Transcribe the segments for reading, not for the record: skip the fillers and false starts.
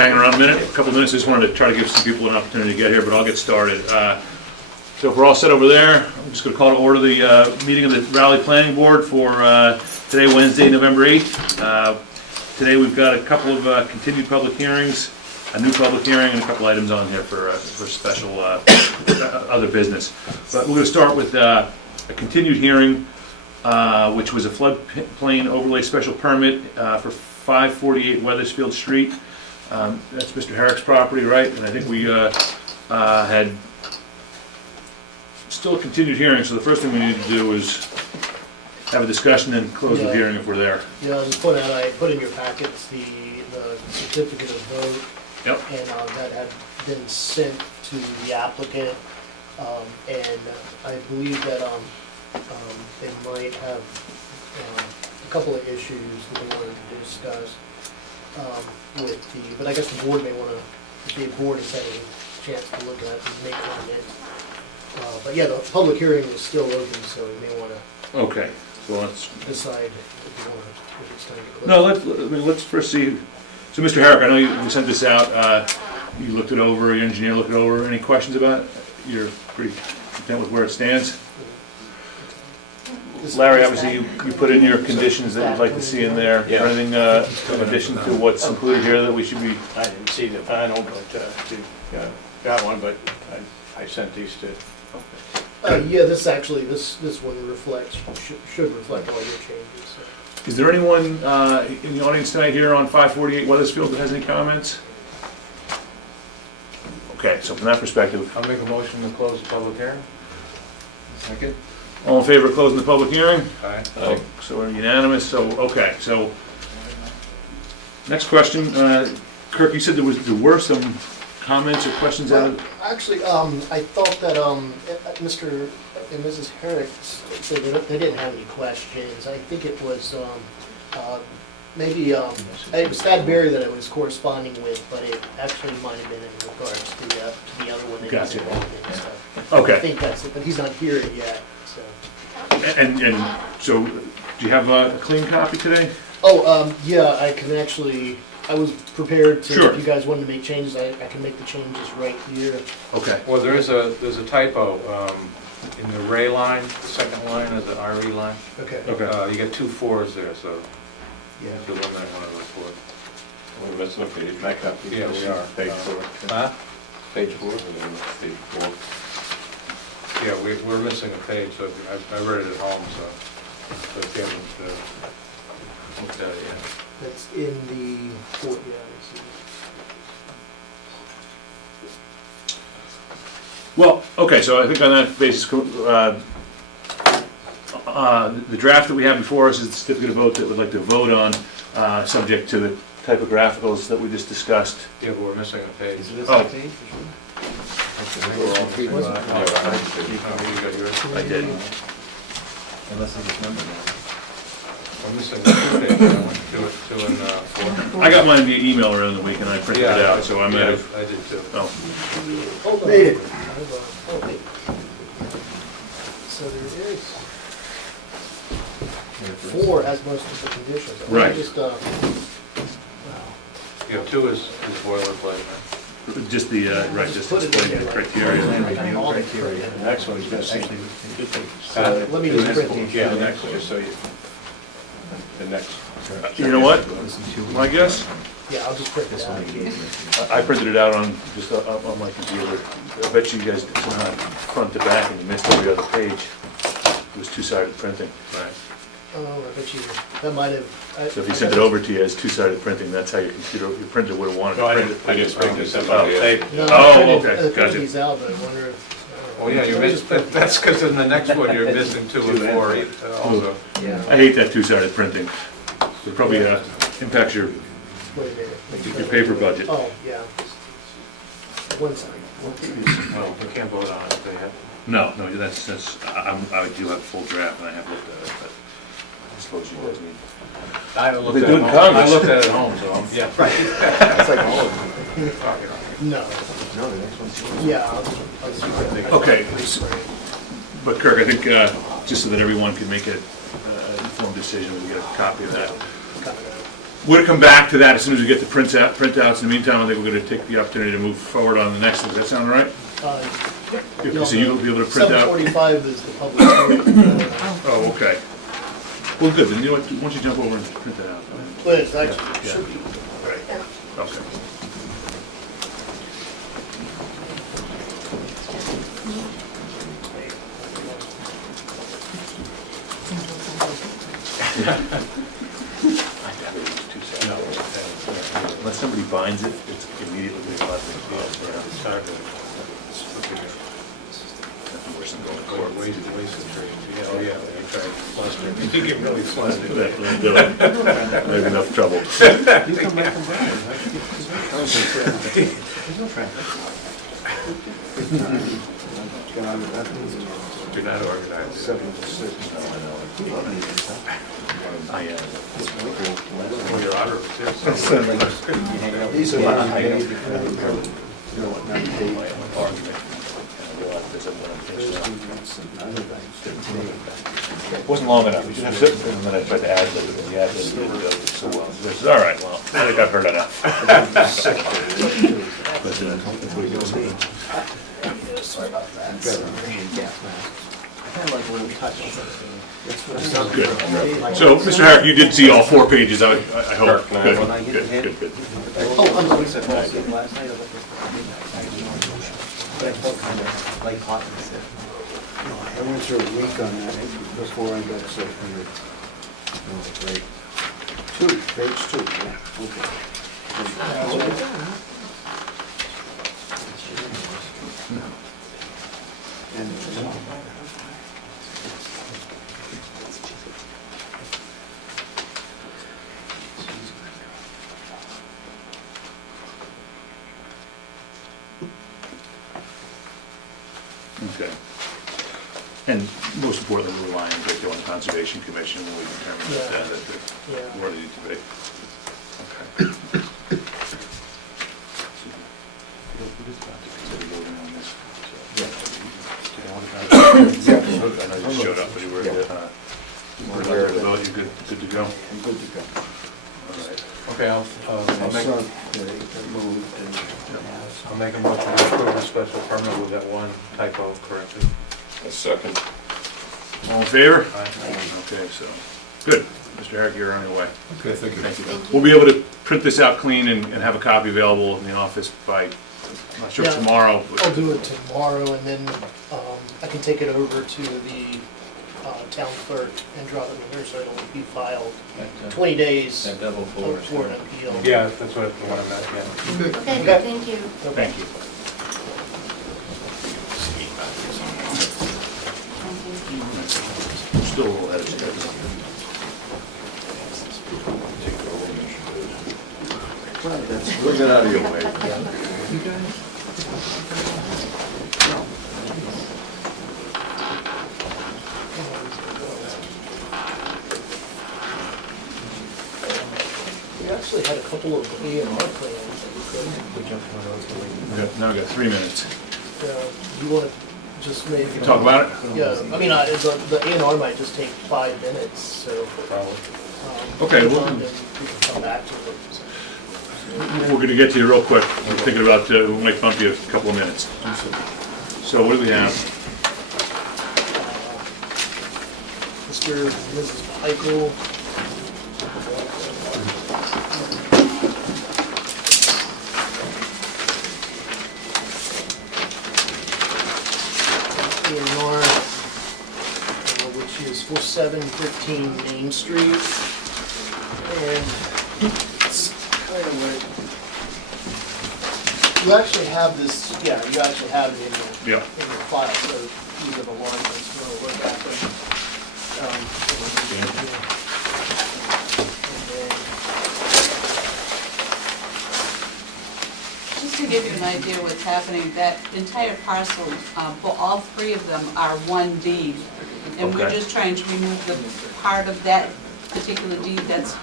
Hanging around a couple minutes. Just wanted to try to give some people an opportunity to get here, but I'll get started. So if we're all set over there, I'm just going to call to order the meeting of the Raleigh Planning Board for today, Wednesday, November 8th. Today we've got a couple of continued public hearings, a new public hearing, and a couple items on here for special other business. But we're going to start with a continued hearing, which was a floodplain overlay special permit for 548 Weathersfield Street. That's Mr. Herrick's property, right? And I think we had still a continued hearing, so the first thing we need to do is have a discussion and close the hearing if we're there. Yeah, I put in your packets the certificate of vote. Yep. And that had been sent to the applicant, and I believe that they might have a couple of issues that they wanted to discuss but I guess the board may want to, if the board has had any chance to look at it and make comment. But yeah, the public hearing is still open, so you may want to Okay, so let's decide if you want to, if it's time to close. No, let's first see. So, Mr. Herrick, I know you sent this out. You looked it over. Your engineer looked it over. Any questions about it? You're pretty content with where it stands? Larry, obviously you put in your conditions that you'd like to see in there. Yeah. Anything in addition to what's included here that we should be? I didn't see the final, but got one, but I sent these to. Yeah, this one reflects, should reflect all your changes. So. Is there anyone in the audience tonight here on 548 Weathersfield that has any comments? Okay, so from that perspective. I'll make a motion to close the public hearing. Second. All in favor of closing the public hearing? Aye. So we're unanimous, so, okay, so, next question, Kirk, you said there were some comments or questions out of? Actually, I thought that Mr. and Mrs. Herrick said that they didn't have any questions. I think it was maybe it was Thad Berry that I was corresponding with, but it actually might have been in regards to the other one that Gotcha. he's involved in. So Okay. I think that's it, but he's not here yet. So. And so, do you have a clean copy today? Oh, yeah, I can actually. I was prepared to. Sure. If you guys wanted to make changes, I can make the changes right here. Okay. Well, there's a typo in the Ray line, the second line of the RE line. Okay. Okay. You got two fours there, so Yeah. eliminate one of those fours. Well, let's look at it back up. Yeah, we are. Page 4. Huh? Page 4. Page 4. Yeah, we're missing a page, so I read it at home, so if you haven't looked at it yet. That's in the fourth. Yeah. I see. Well, okay, so I think on that basis, the draft that we have before us is the certificate of vote that we'd like to vote on, subject to the typographicals that we just discussed. Yeah, but we're missing a page. Oh. You got yours? I did. Unless they just number We're missing two pages, two and four. I got mine via email around the week and I printed it out, so I might Yeah, have. I did too. Oh, Hold on. Made it. Oh, wait. So there is 4 has most of the conditions. Right. Just, Yeah, two is boilerplate, right? just the, right, just Put it explaining in the there. criteria. all the criteria. The next one's missing. Let me just print it. Yeah, the next one, just so you. The next. You know what? My guess? Yeah, I'll just print this one. I printed it out on, just on my computer. I bet you guys did somehow front to back and you missed every other page. It was two-sided printing. Right. Oh, I bet you, that might have. So if you sent it over to you as two-sided printing, that's how your printer would have wanted No, to print it. I just picked this up Oh. on the tape. No, Oh, I printed- okay, I printed gotcha. these out, but I wonder if. Oh, yeah, you missed, that's because in the next one, you're missing two and four also. Yeah. I hate that two-sided printing. It probably impacts your Wait a minute. paper budget. Oh, yeah. One second. Well, we can't vote on it, they have. No, that's, I do have a full draft and I have looked at it, but I suppose you guys need. I looked They at do it it in at home. I Congress. looked at it at home, so I'm, yeah. It's like all of them. No. No, the next one's. Yeah. I'll just print it. Okay, but Kirk, I think, just so that everyone can make an informed decision, we get a copy of that. We're gonna come back to that as soon as we get the printouts. In the meantime, I think we're gonna take the opportunity to move forward on the next one. Does that sound all right? Yeah, So you'll be able to print out? 7:45 is the public hearing. Oh, okay. Well, good, then you know what, why don't you jump over and print that out? But it's actually, Yeah. should be. Okay. Unless somebody binds it, it's immediately going to It's hard to, worse than going to or court. waste the tree. Yeah, oh, yeah, you try flustered. You get really flustered. That'll do it. Maybe enough trouble. You come back from Brian, right? There's no traffic. You're not organized. 7 to 6. I am. Well, you're out of it. These are not high. You know what, 9 days. Argument. It wasn't long enough. And then I tried to add lib it, and the ad lib didn't go so well. So I said, all right, well, I think I've heard enough. Sorry about that. Kind of like a little touch. Good. So, Mr. Herrick, you did see all 4 pages, I hope. Good, good. Oh, I'm sorry. Last night I looked at felt kind of like hot and sick. I went through a week on that before I got sick. Oh, great. Page 2, yeah, okay. And Okay. And most importantly, we're relying on the Conservation Commission when we determine that they're where they need to be. Okay. I know you showed up, but you were aware of the vote, you're good to go? I'm good to go. All right. Okay, I'll My make, son, moved and I'll make a motion to approve the special permit with that one typo corrected. A second. All in favor? Aye. Okay, so, good. Mr. Herrick, you're on your way. Okay, thank you. Thank you. We'll be able to print this out clean and have a copy available in the office by, I'm not sure if Yeah. tomorrow. but- I'll do it tomorrow, and then I can take it over to the town clerk and drop it in here, so it'll be filed 20 days That double floor. for an appeal. Yeah, that's what I wanted, yeah. Okay, Okay. thank you. Thank you. Still a little ahead of schedule. We'll get out of your way. We actually had a couple of A&R plans that we could, Now we got 3 minutes. you want to just maybe. Talk about it? Yeah, I mean, the A&R might just take 5 minutes, so. Probably. Okay, and well- we can come back to it. We're gonna get to you real quick. We're thinking about, we might bump you a couple of minutes. So what do we have? Mr. and Mrs. Peichel. A&R, which is 4713 Main Street. And it's kind of what, you actually have this, yeah, you actually have it in your, Yeah. in your file, so these are the lines that's going to work out there. Just to give you an idea what's happening, that entire parcel, all 3 of them are one deed. And we're Okay. just trying to remove the part of that particular deed that's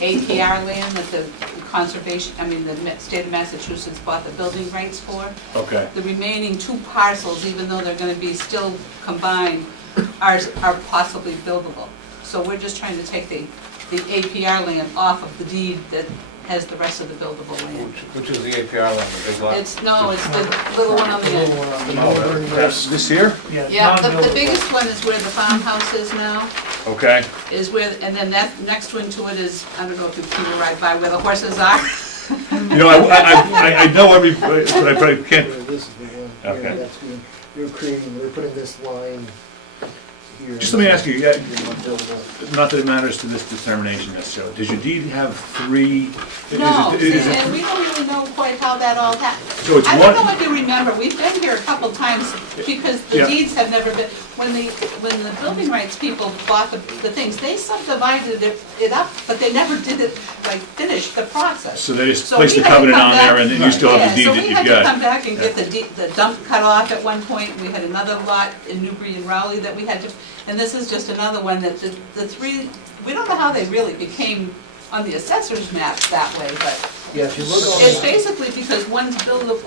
APR land that the conservation, the state of Massachusetts bought the building rights for. Okay, The remaining 2 parcels, even though they're gonna be still combined, are possibly buildable. So we're just trying to take the the APR land off of the deed that has the rest of the buildable land. Which is the APR land, the big lot? It's the little one on the end. The northern That's this here? Yeah, the biggest one is where the farmhouse is now, Okay. is where, and then that next one to it is, I don't know if you've seen it right by where the horses are. You know, I know every, but I probably can't, This is the one. Okay. Yeah, that's being, you're creating, they're putting this line here. just let me ask you, yeah, Buildable. not that it matters to this determination necessarily, does your deed have three? No, is it- and we don't really know quite how that all happened. So it's I don't know one, if you remember, we've been here a couple times because the Yeah. deeds have never been, when the building rights people bought the things, they subdivided it up, but they never did it, like, finish the process. so they just So placed we the had to covenant come on there back- and then you still have the deed Yeah, that so we you've had to come got. back and get the dump cut off at one point, we had another lot in Newbury and Rowley that we had to, and this is just another one that the three, we don't know how they really became on the assessor's map that way, but Yeah, if you look on. it's basically because one's buildable,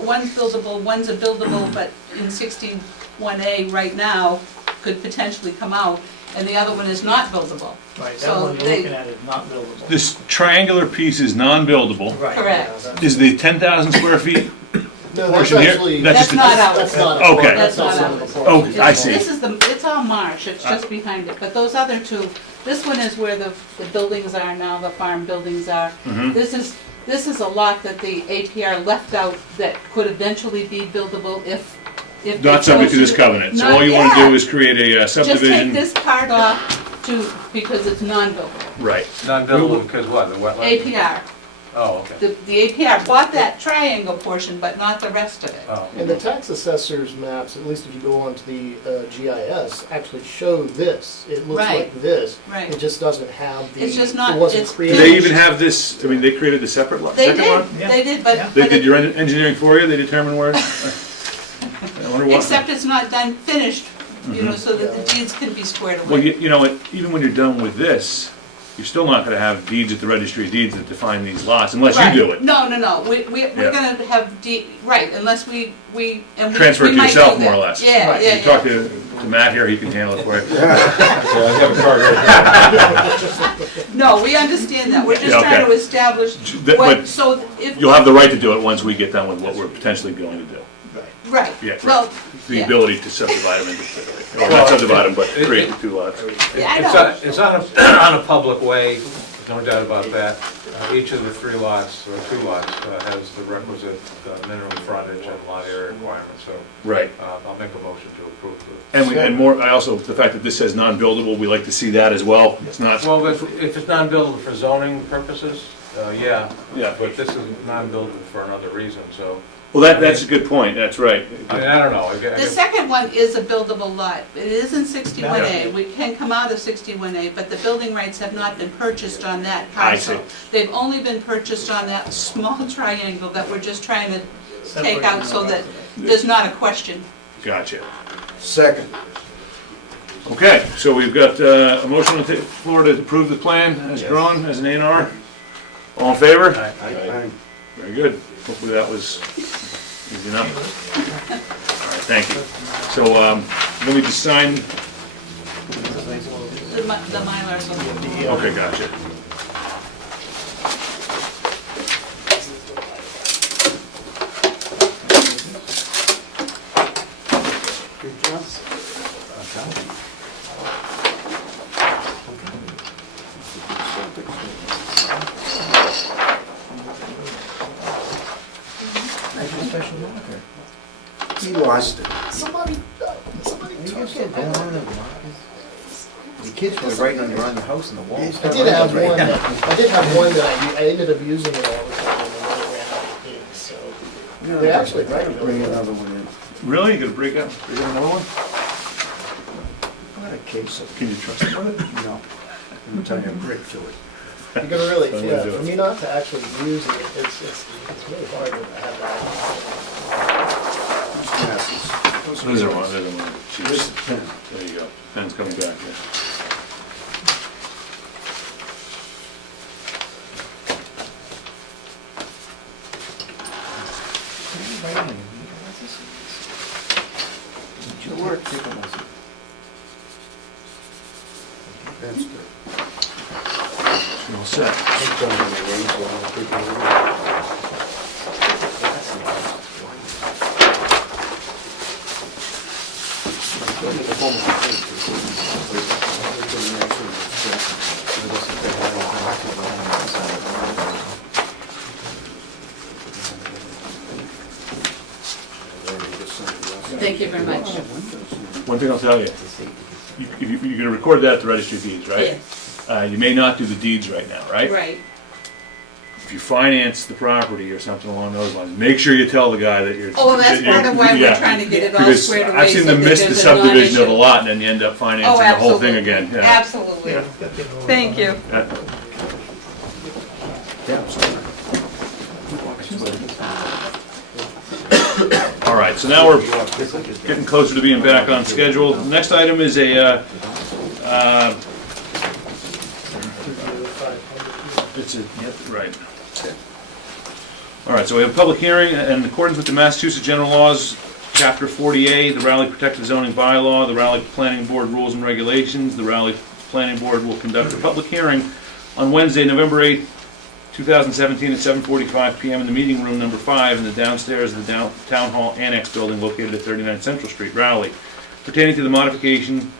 one's a buildable, but in 61A right now could potentially come out, and the other one is not buildable. Right, So that one you're they- looking at is not buildable. This triangular piece is non-buildable. Right. Correct. Is the 10,000 square feet? No, that's portion here, actually. that's just a- That's not ours. That's not. Okay. That's That's not not ours. the Oh, portion. I see. This is it's all marsh, it's just behind it, but those other two, this one is where the buildings are now, the farm buildings are. Mhm. This is a lot that the APR left out that could eventually be buildable if they Not subject to chose this covenant, so Not all you want to yet. do is create a Just take subdivision. this part off because it's non-buildable. Right. Non-buildable because what, the wetland? APR, Oh, okay. the APR bought that triangle portion, but not the rest of it. Oh. And the tax assessor's maps, at least if you go onto the GIS, actually show this. It looks Right. like this. Right. It just doesn't have the. It's just not- It wasn't it's- Do created. they even have this, I mean, they created the separate lot, They second one? did, they did, but. Yeah. They but did it- your engineering for you, they determined where? I wonder what. Except it's not done finished, you know, so that the Yeah. deeds can be squared Well, away. you know, even when you're done with this, you're still not gonna have deeds at the registry of deeds that define these lots, unless you do Right. it. No, we're Yeah. gonna have right, unless we Transfer it to might do yourself, more that. or less. Yeah, Right. yeah, You talk yeah. to Matt here, he can handle it for you. So I have a card right there. No, we understand that, we're just Yeah, trying okay. to establish But what, so if. you'll have the right to do it once we get done with what we're potentially going to do. Right, Yeah, right. well, The Yeah. ability to subdivide them into, or not subdivide them, but create the two lots. yeah, I It's know. it's on on a public way, no doubt about that. Each of the three lots, or two lots, has the requisite minimum frontage and lot area requirements, so Right. I'll make a motion to approve the. And more, I also, the fact that this says non-buildable, we like to see that as well. It's not, Well, but if it's non-buildable for zoning purposes, yeah. Yeah. But this is non-buildable for another reason, so, well, that's a good point, that's right. I mean, I don't know. The second one is a buildable lot. It is in 61A. We can come out of 61A, but the building rights have not been purchased on that I see. parcel. They've only been purchased on that small triangle that we're just trying to take Separate. out so that there's not a question. Gotcha. Second. Okay, so we've got a motion on the floor to approve the plan as drawn, as an A&R. All in favor? Aye. Very good. Hopefully that was easy enough. All right, thank you. So, then we just sign, The Mylars will okay, gotcha. Good job. He lost it. Somebody took it. The kids were writing on your house and the walls. I did have one that I ended up using it all the time and then it ran out of ink, so. They actually write it Bring really well. another one in. Really? You gonna break out another one? What a case of, Can you trust it with it? no, I'm telling you, a brick to it. You're gonna really, I'm gonna yeah, do it. for me not to actually use it, it's really hard to have that. Glasses. Those are one, those are one. This is pen. There you go. Pen's coming back, yeah. Your work. That's good. You're all set. It's on the way, so I'll take it over. Thank you very much. One thing I'll tell you, you're gonna record that at the registry of deeds, right? Yes, You may not do the deeds right now, right? right. If you finance the property or something along those lines, make sure you tell the guy that you're. Oh, well, that's that you're- part of why we're yeah. trying to get it all Because squared away. I've seen so them that miss the there's a subdivision of a non-issue. lot and then you end up Oh, financing the whole thing absolutely. again. Yeah. Absolutely. Yeah. Thank you. Yeah. All right, so now we're getting closer to being back on schedule. The next item is right. All right, so we have a public hearing in accordance with the Massachusetts General Laws, Chapter 40A, the Raleigh Protective Zoning Bylaw, the Raleigh Planning Board Rules and Regulations. The Raleigh Planning Board will conduct a public hearing on Wednesday, November 8th, 2017 at 7:45 PM in the meeting room number 5 in the downstairs of the Town Hall Annex Building located at 39 Central Street, Raleigh, pertaining to the modification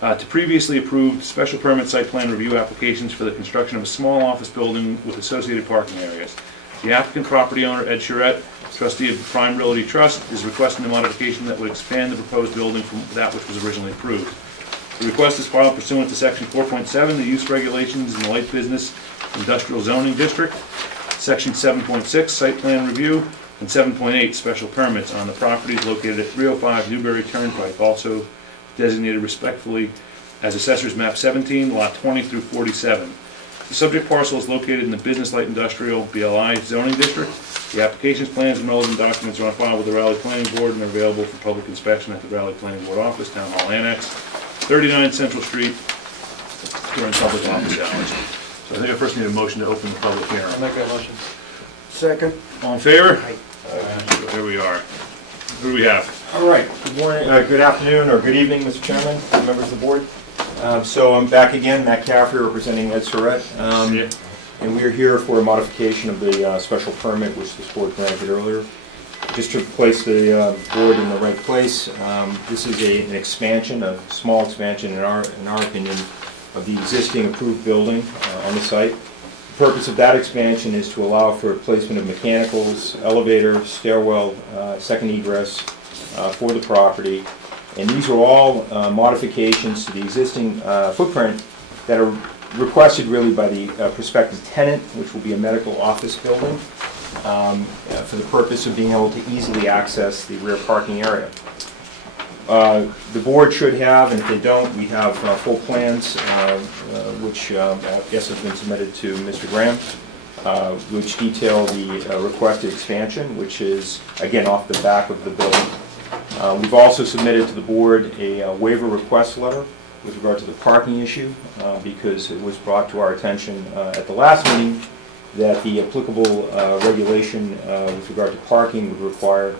to previously approved special permit site plan review applications for the construction of a small office building with associated parking areas. The applicant property owner, Ed Charette, trustee of the Prime Realty Trust, is requesting a modification that would expand the proposed building from that which was originally approved. The request is filed pursuant to Section 4.7, the use regulations in the light business industrial zoning district, Section 7.6, site plan review, and 7.8, special permits on the properties located at 305 Newberry Turnpike, also designated respectfully as Assessor's Map 17, Lot 20 through 47. The subject parcel is located in the Business Light Industrial BLI zoning district. The applications, plans, and relevant documents are on file with the Raleigh Planning Board and are available for public inspection at the Raleigh Planning Board office, Town Hall Annex, 39 Central Street, during public office hours. So I think I first need a motion to open the public hearing. I'll make that motion. Second. All in favor? So here we are. Who do we have? All right, good morning, good afternoon, or good evening, Mr. Chairman, members of the board. So I'm back again, Matt Caffrey, representing Ed Surratt. Yeah. And we are here for a modification of the special permit which this board granted earlier. Just to place the board in the right place, this is an expansion, a small expansion in our opinion, of the existing approved building on the site. The purpose of that expansion is to allow for placement of mechanicals, elevator, stairwell, second egress for the property. And these are all modifications to the existing footprint that are requested really by the prospective tenant, which will be a medical office building, for the purpose of being able to easily access the rear parking area. The board should have, and if they don't, we have full plans, which I guess have been submitted to Mr. Graham, which detail the requested expansion, which is, again, off the back of the building. We've also submitted to the board a waiver request letter with regard to the parking issue, because it was brought to our attention at the last meeting that the applicable regulation with regard to parking would require,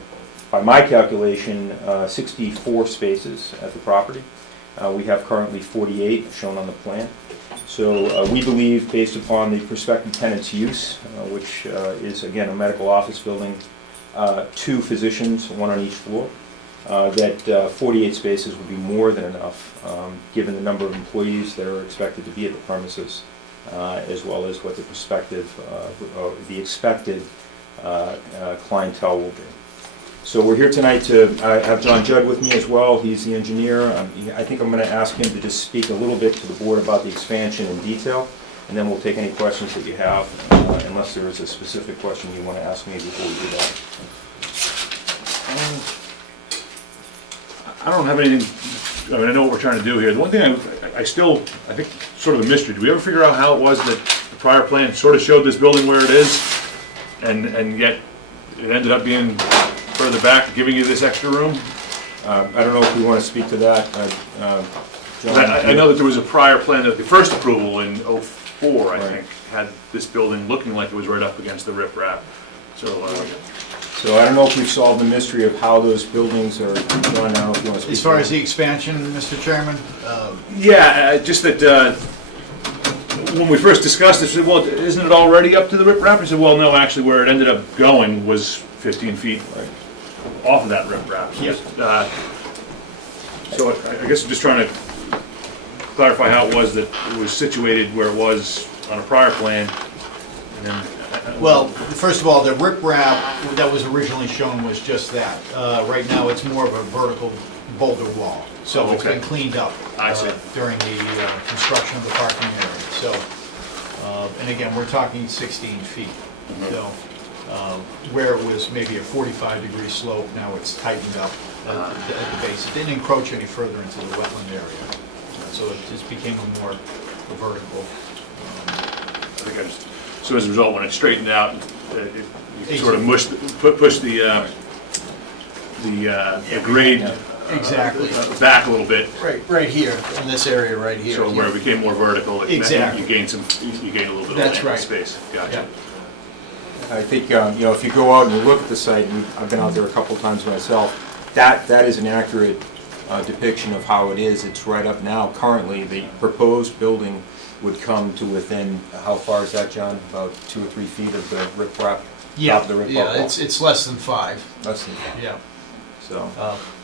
by my calculation, 64 spaces at the property. We have currently 48 shown on the plan. So we believe, based upon the prospective tenant's use, which is again a medical office building, 2 physicians, 1 on each floor, that 48 spaces would be more than enough, given the number of employees that are expected to be at the premises, as well as what the prospective, the expected clientele will be. So we're here tonight to have John Judd with me as well. He's the engineer. I think I'm going to ask him to just speak a little bit to the board about the expansion in detail, and then we'll take any questions that you have, unless there is a specific question you want to ask me before we do that. I don't have anything, I mean, I know what we're trying to do here. The one thing I think, sort of a mystery, did we ever figure out how it was that the prior plan sort of showed this building where it is, and yet it ended up being further back, giving you this extra room? I don't know if we want to speak to that. John, I know that there was a prior plan, that the first approval in '04, I Right. think, had this building looking like it was right up against the riprap. So I don't know if we've solved the mystery of how those buildings are. John, I don't know if you want to speak. As far to as the expansion, Mr. Chairman, yeah, just that when we first discussed it, I said, well, isn't it already up to the riprap? He said, well, no, actually, where it ended up going was 15 feet off of that riprap. So I guess I'm just trying to clarify how it was that it was situated where it was on a prior plan, and then. Well, first of all, the riprap that was originally shown was just that. Right now, it's more of a vertical boulder wall, so it's been cleaned up I see. during the construction of the parking area. So, and again, we're talking 16 feet. So, where it was maybe a 45-degree slope, now it's tightened up at the base. It didn't encroach any further into the wetland area, so it just became a more vertical. I think so as a result, when it straightened out, you sort of pushed the grade Exactly. Back a little bit. Right here, in this area right here. So where it became more vertical, Exactly. you gained a little bit That's of right. space. Gotcha. I think, if you go out and you look at the site, and I've been out there a couple of times myself, that is an accurate depiction of how it is. It's right up now. Currently, the proposed building would come to within, how far is that, John? About 2 or 3 feet of the riprap? Yeah, Top of the riprap wall? it's less than 5. Less than 5. Yeah. So,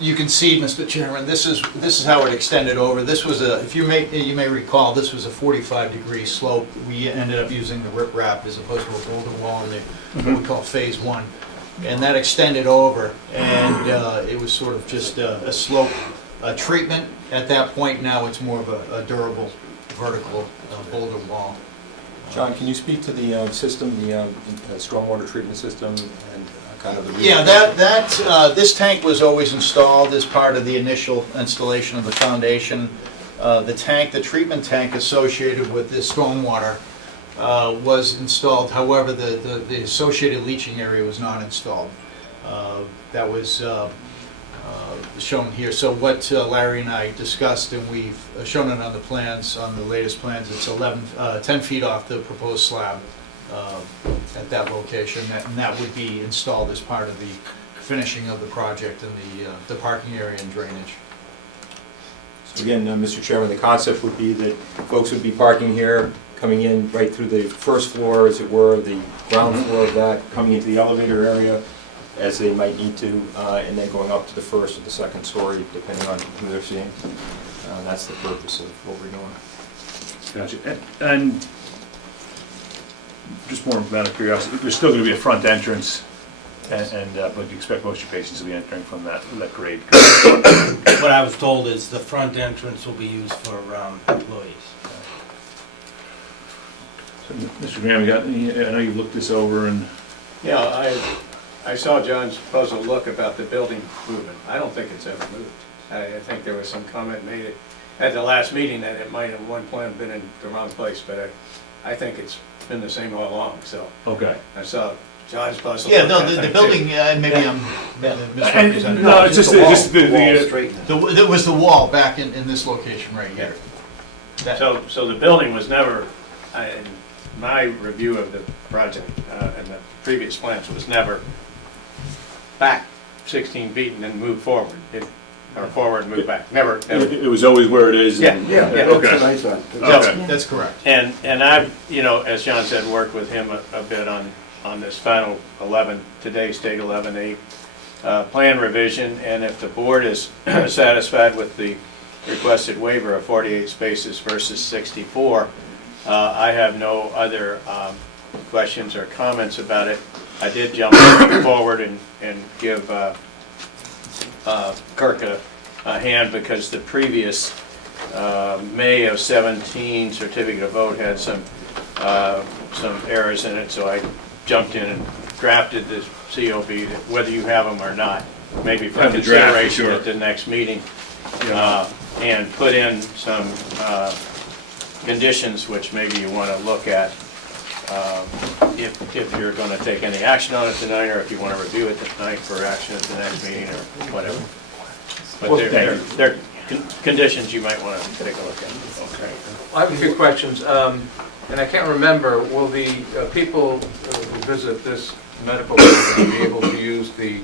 You can see, Mr. Chairman, this is how it extended over. This was if you may recall, this was a 45-degree slope. We ended up using the riprap as opposed to a boulder wall in what we call phase 1. And that extended over, and it was sort of just a slope treatment at that point. Now it's more of a durable vertical boulder wall. John, can you speak to the system, the stormwater treatment system, and kind of the... Yeah, this tank was always installed as part of the initial installation of the foundation. The treatment tank associated with this stormwater was installed. However, the associated leaching area was not installed. That was shown here. So what Larry and I discussed, and we've shown it on the plans, on the latest plans, it's 10 feet off the proposed slab at that location, and that would be installed as part of the finishing of the project and the parking area and drainage. So again, Mr. Chairman, the concept would be that folks would be parking here, coming in right through the first floor, as it were, the ground floor of that, coming into the elevator area as they might need to, and then going up to the first or the second story, depending on who they're seeing. That's the purpose of what we're doing. Gotcha. And just more matter of curiosity, there's still going to be a front entrance, but you expect most of your patients to be entering from that grade. What I was told is the front entrance will be used for employees. So, Mr. Graham, I know you looked this over, and Yeah, I saw John's puzzled look about the building movement. I don't think it's ever moved. I think there was some comment made at the last meeting that it might have at one point been in the wrong place, but I think it's been the same all along, so. okay. I saw John's puzzled. Yeah, look, no, I the think, building, too. maybe I'm misrepresenting. No, it's just There was the wall back in this location right here. That- So the building was never, in my review of the project and the previous plans, was never back 16 feet and then move forward. Or forward and move back. Never, ever. It was always where it is. Yeah, and- yeah, That's Okay. what I thought. Okay. That's correct. And I've, as John said, worked with him a bit on this final 11, today's date 11/8 plan revision, and if the board is satisfied with the requested waiver of 48 spaces versus 64, I have no other questions or comments about it. I did jump forward and give Kirk a hand because the previous May of 17 certificate of vote had some errors in it, so I jumped in and drafted the COB, whether you have them or not, maybe for Have the draft, consideration sure. at the next meeting, Yeah. and put in some conditions which maybe you want to look at if you're going to take any action on it tonight, or if you want to review it tonight for action at the next meeting, or whatever. But Well, thank they're conditions you might want to take a look at. Okay. I have a few questions, and I can't remember, will the people who visit this medical building be able to use the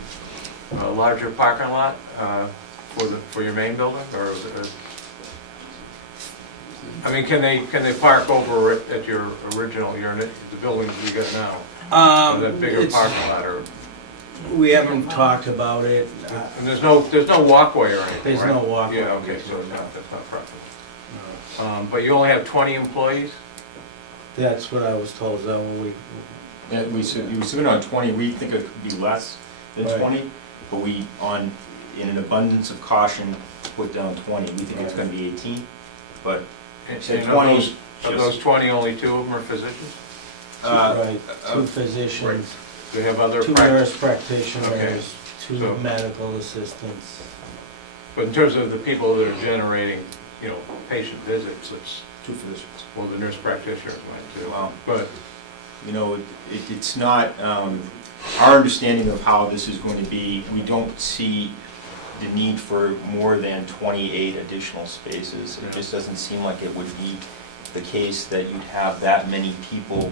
larger parking lot for your main building, or is it I mean, can they park over at your original unit, the building you got now? Or that bigger It's- parking lot, or, We haven't talked about it. and there's no walkway or anything, There's right? no walkway. Yeah, okay, so that's not preference. But you only have 20 employees? That's what I was told, that when we, Yeah, you submitted on 20, we think it could be less than Right. 20, but in an abundance of caution, put down 20. We think it's gonna be 18, but And say of 20. those 20, only 2 of them are physicians? right, two uh, physicians, Do they have other two practice? nurse practitioners, two So- medical assistants. But in terms of the people that are generating, patient visits, it's, 2 physicians. well, the nurse practitioners might too. Wow. But, It's not, our understanding of how this is going to be, we don't see the need for more than 28 additional spaces. It just doesn't seem like it would be the case that you'd have that many people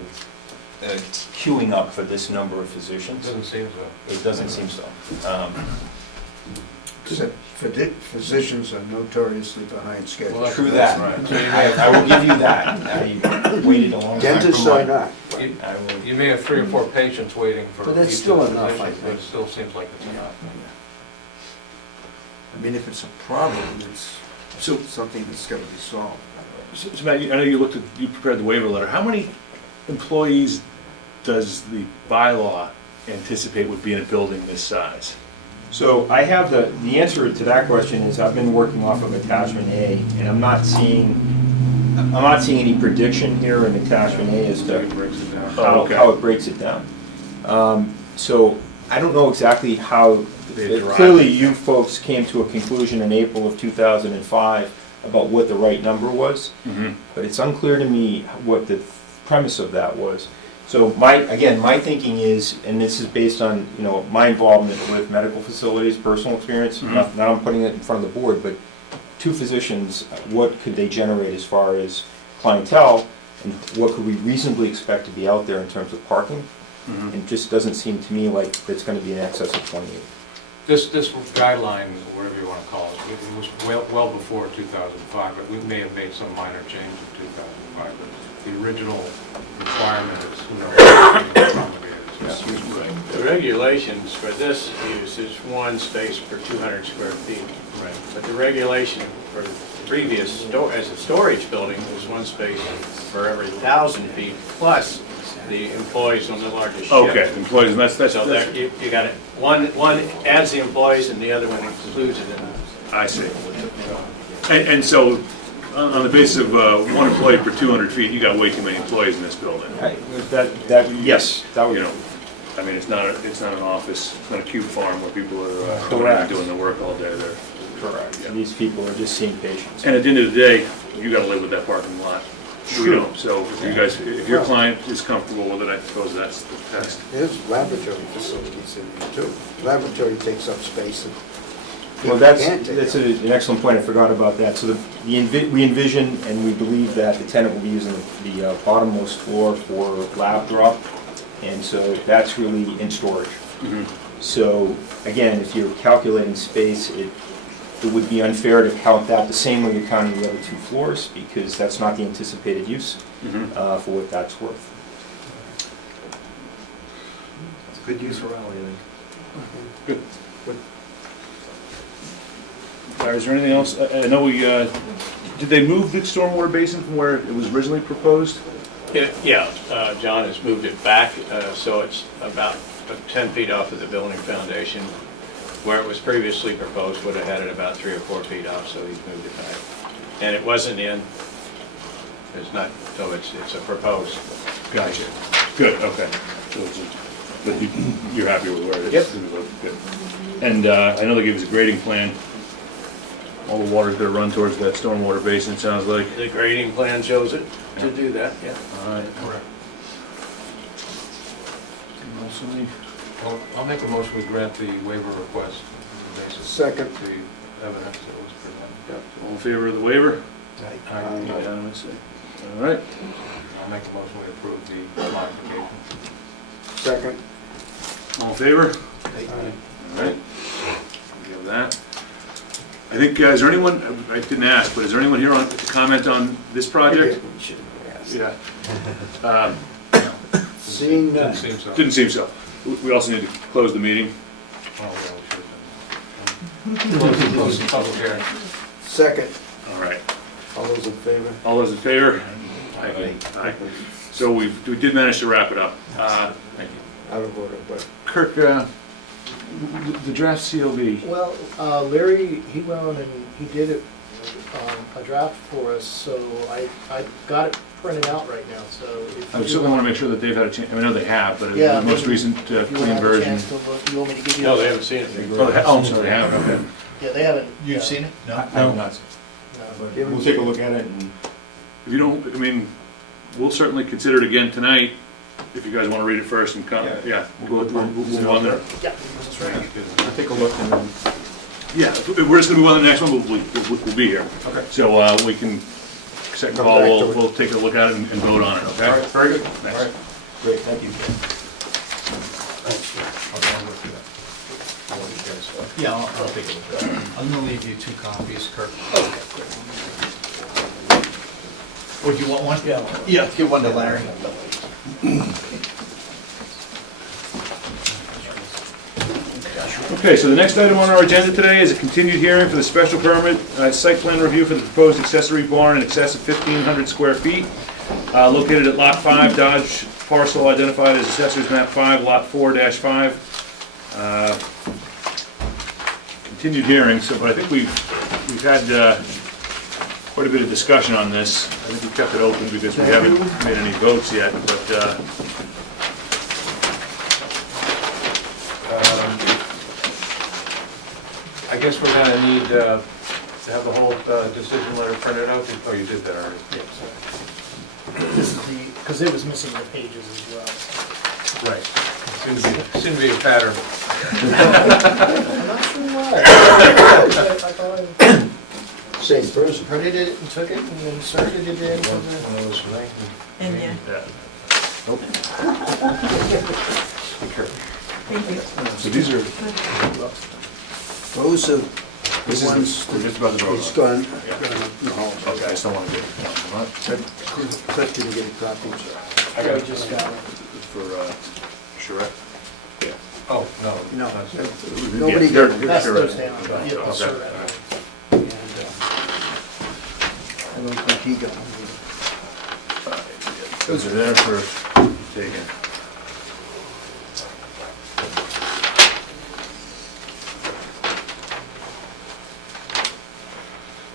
queuing up for this number of it physicians. doesn't seem so. It doesn't seem so. Except physicians are notoriously behind schedule. Well, True that's that. right. So you may I will give you that. I waited a long time for Dentists are mine. not. You- I will- You may have 3 or 4 patients waiting for But that's each still of the enough, I physicians, but it think. still seems like it's enough. I mean, if it's a problem, it's So, something that's gotta be solved. so Matt, I know you prepared the waiver letter. How many employees does the bylaw anticipate would be in a building this size? So I have the answer to that question is I've been working off of attachment A, and I'm not seeing any prediction here in attachment A as to It breaks it down. Oh, okay. how it breaks it down. So I don't know exactly how, They derive clearly it. you folks came to a conclusion in April of 2005 about what the right number was, but it's unclear to me what the premise of that was. So my thinking is, and this is based on, my involvement with medical facilities, personal experience, not I'm putting it in front of the board, but 2 physicians, what could they generate as far as clientele, and what could we reasonably expect to be out there in terms of parking? It just doesn't seem to me like it's gonna be in excess of 28. This guideline, whatever you want to call it, it was well before 2005, but we may have made some minor change in 2005. But the original requirement is, Excuse me. The regulations for this use is 1 space per 200 square feet. Right. But the regulation for the previous, as a storage building, was 1 space for every 1,000 feet, plus the employees on the largest shift. Okay, employees, and that's, So there, you got it, one adds the employees and the other one includes it in the. I see. And so, on the basis of 1 employee per 200 feet, you got way too many employees in this building. Yes, that would, I mean, it's not an office, it's not a cube farm where people are Correct. doing the work all day there. correct. These people are just seeing patients. And at the end of the day, you gotta live with that parking lot. We True. don't, so if your client is comfortable with it, I suppose that's the test. There's laboratory facilities in there too. Laboratory takes up space and Well, people can't take that's up. an excellent point, I forgot about that. So we envision and we believe that the tenant will be using the bottommost floor for lab drop, and so that's really in storage. So, again, if you're calculating space, it would be unfair to count that the same way you're counting the other 2 floors, because that's not the anticipated use for what that's worth. It's a good use for Raleigh, I think. Is there anything else? I know did they move the stormwater basin from where it was originally proposed? Yeah, John has moved it back, so it's about 10 feet off of the building foundation. Where it was previously proposed would have had it about 3 or 4 feet off, so he's moved it back. And it wasn't in, it's not, so it's a proposed. Gotcha. Good, okay. But you're happy with where it is? Yep. Good. And I know they gave us a grading plan. All the water's gonna run towards that stormwater basin, it sounds like. The grading plan shows it to do that, yeah. All right. Correct. Also, Well, I'll make a motion to grant the waiver request. Based on Second. the evidence that was presented. all in favor of the waiver? Aye. Unanimously. All right. I'll make a motion to approve the modification. Second. All in favor? All right. We have that. I think, is there anyone, I didn't ask, but is there anyone here on, to comment on this project? We should have asked. Yeah. Seeing Didn't none. seem so. Didn't seem so. We also need to close the meeting. Oh, well, we should have. Close the public hearing. Second, All right. all those in favor? All those in favor? Aye. So we did manage to wrap it up. Thank you. Out of order, but Kirk, the draft COV. Well, Larry, he went on and he did it, a draft for us, so I got it printed out right now, so. if I you certainly want to make sure that they've had a chance, I know they have, but Yeah, the most maybe recent If you want to clean have a version. chance to look, you want me to give you? No, they haven't seen it. Oh, I'm sorry, they have, okay. Yeah, they haven't. You've seen it? No? I have not, No. but we'll take a look at it and. If you don't, I mean, we'll certainly consider it again tonight, if you guys want to read it first and come, yeah, we'll move on there. Yeah, that's right. I'll take a look and then. Yeah, if we're just gonna move on to the next one, we'll be here. Okay. So, we can, second Come call, back to we'll, it. we'll take a look at it and vote on it, okay? All right, very good. All Thanks. right, great, thank you. Yeah, I'll take a look at it. I'm gonna leave you 2 copies, Kirk. Would you want one? Yeah. Yeah, give one to Larry. Okay, so the next item on our agenda today is a continued hearing for the special permit, site plan review for the proposed accessory barn in excess of 1,500 square feet, located at Lot 5, Dodge parcel identified as Assessor's Map 5, Lot 4-5. Continued hearing, so, but I think we've had quite a bit of discussion on this. I think we kept it open because we haven't made any votes yet, but, I guess we're gonna need to have the whole decision letter printed out. Oh, you did that already. This is the, because it was missing the pages as well. Right. Seemed to be a pattern. I'm not sure why. I thought I same person. printed it and took it and inserted it into the. One of those right. And yeah, thank you. so these are, Those are this the is, ones we're just about to vote it's on. gone. No, Okay, I still want to get, Cliff didn't get a copy. I got We it just got it. for, Charette. Oh, no. No, that's- nobody Yeah, got they're- it. Pass Sure. those down. Yeah, Okay. I'll serve that. And, I don't think he got them. Those are there for taking.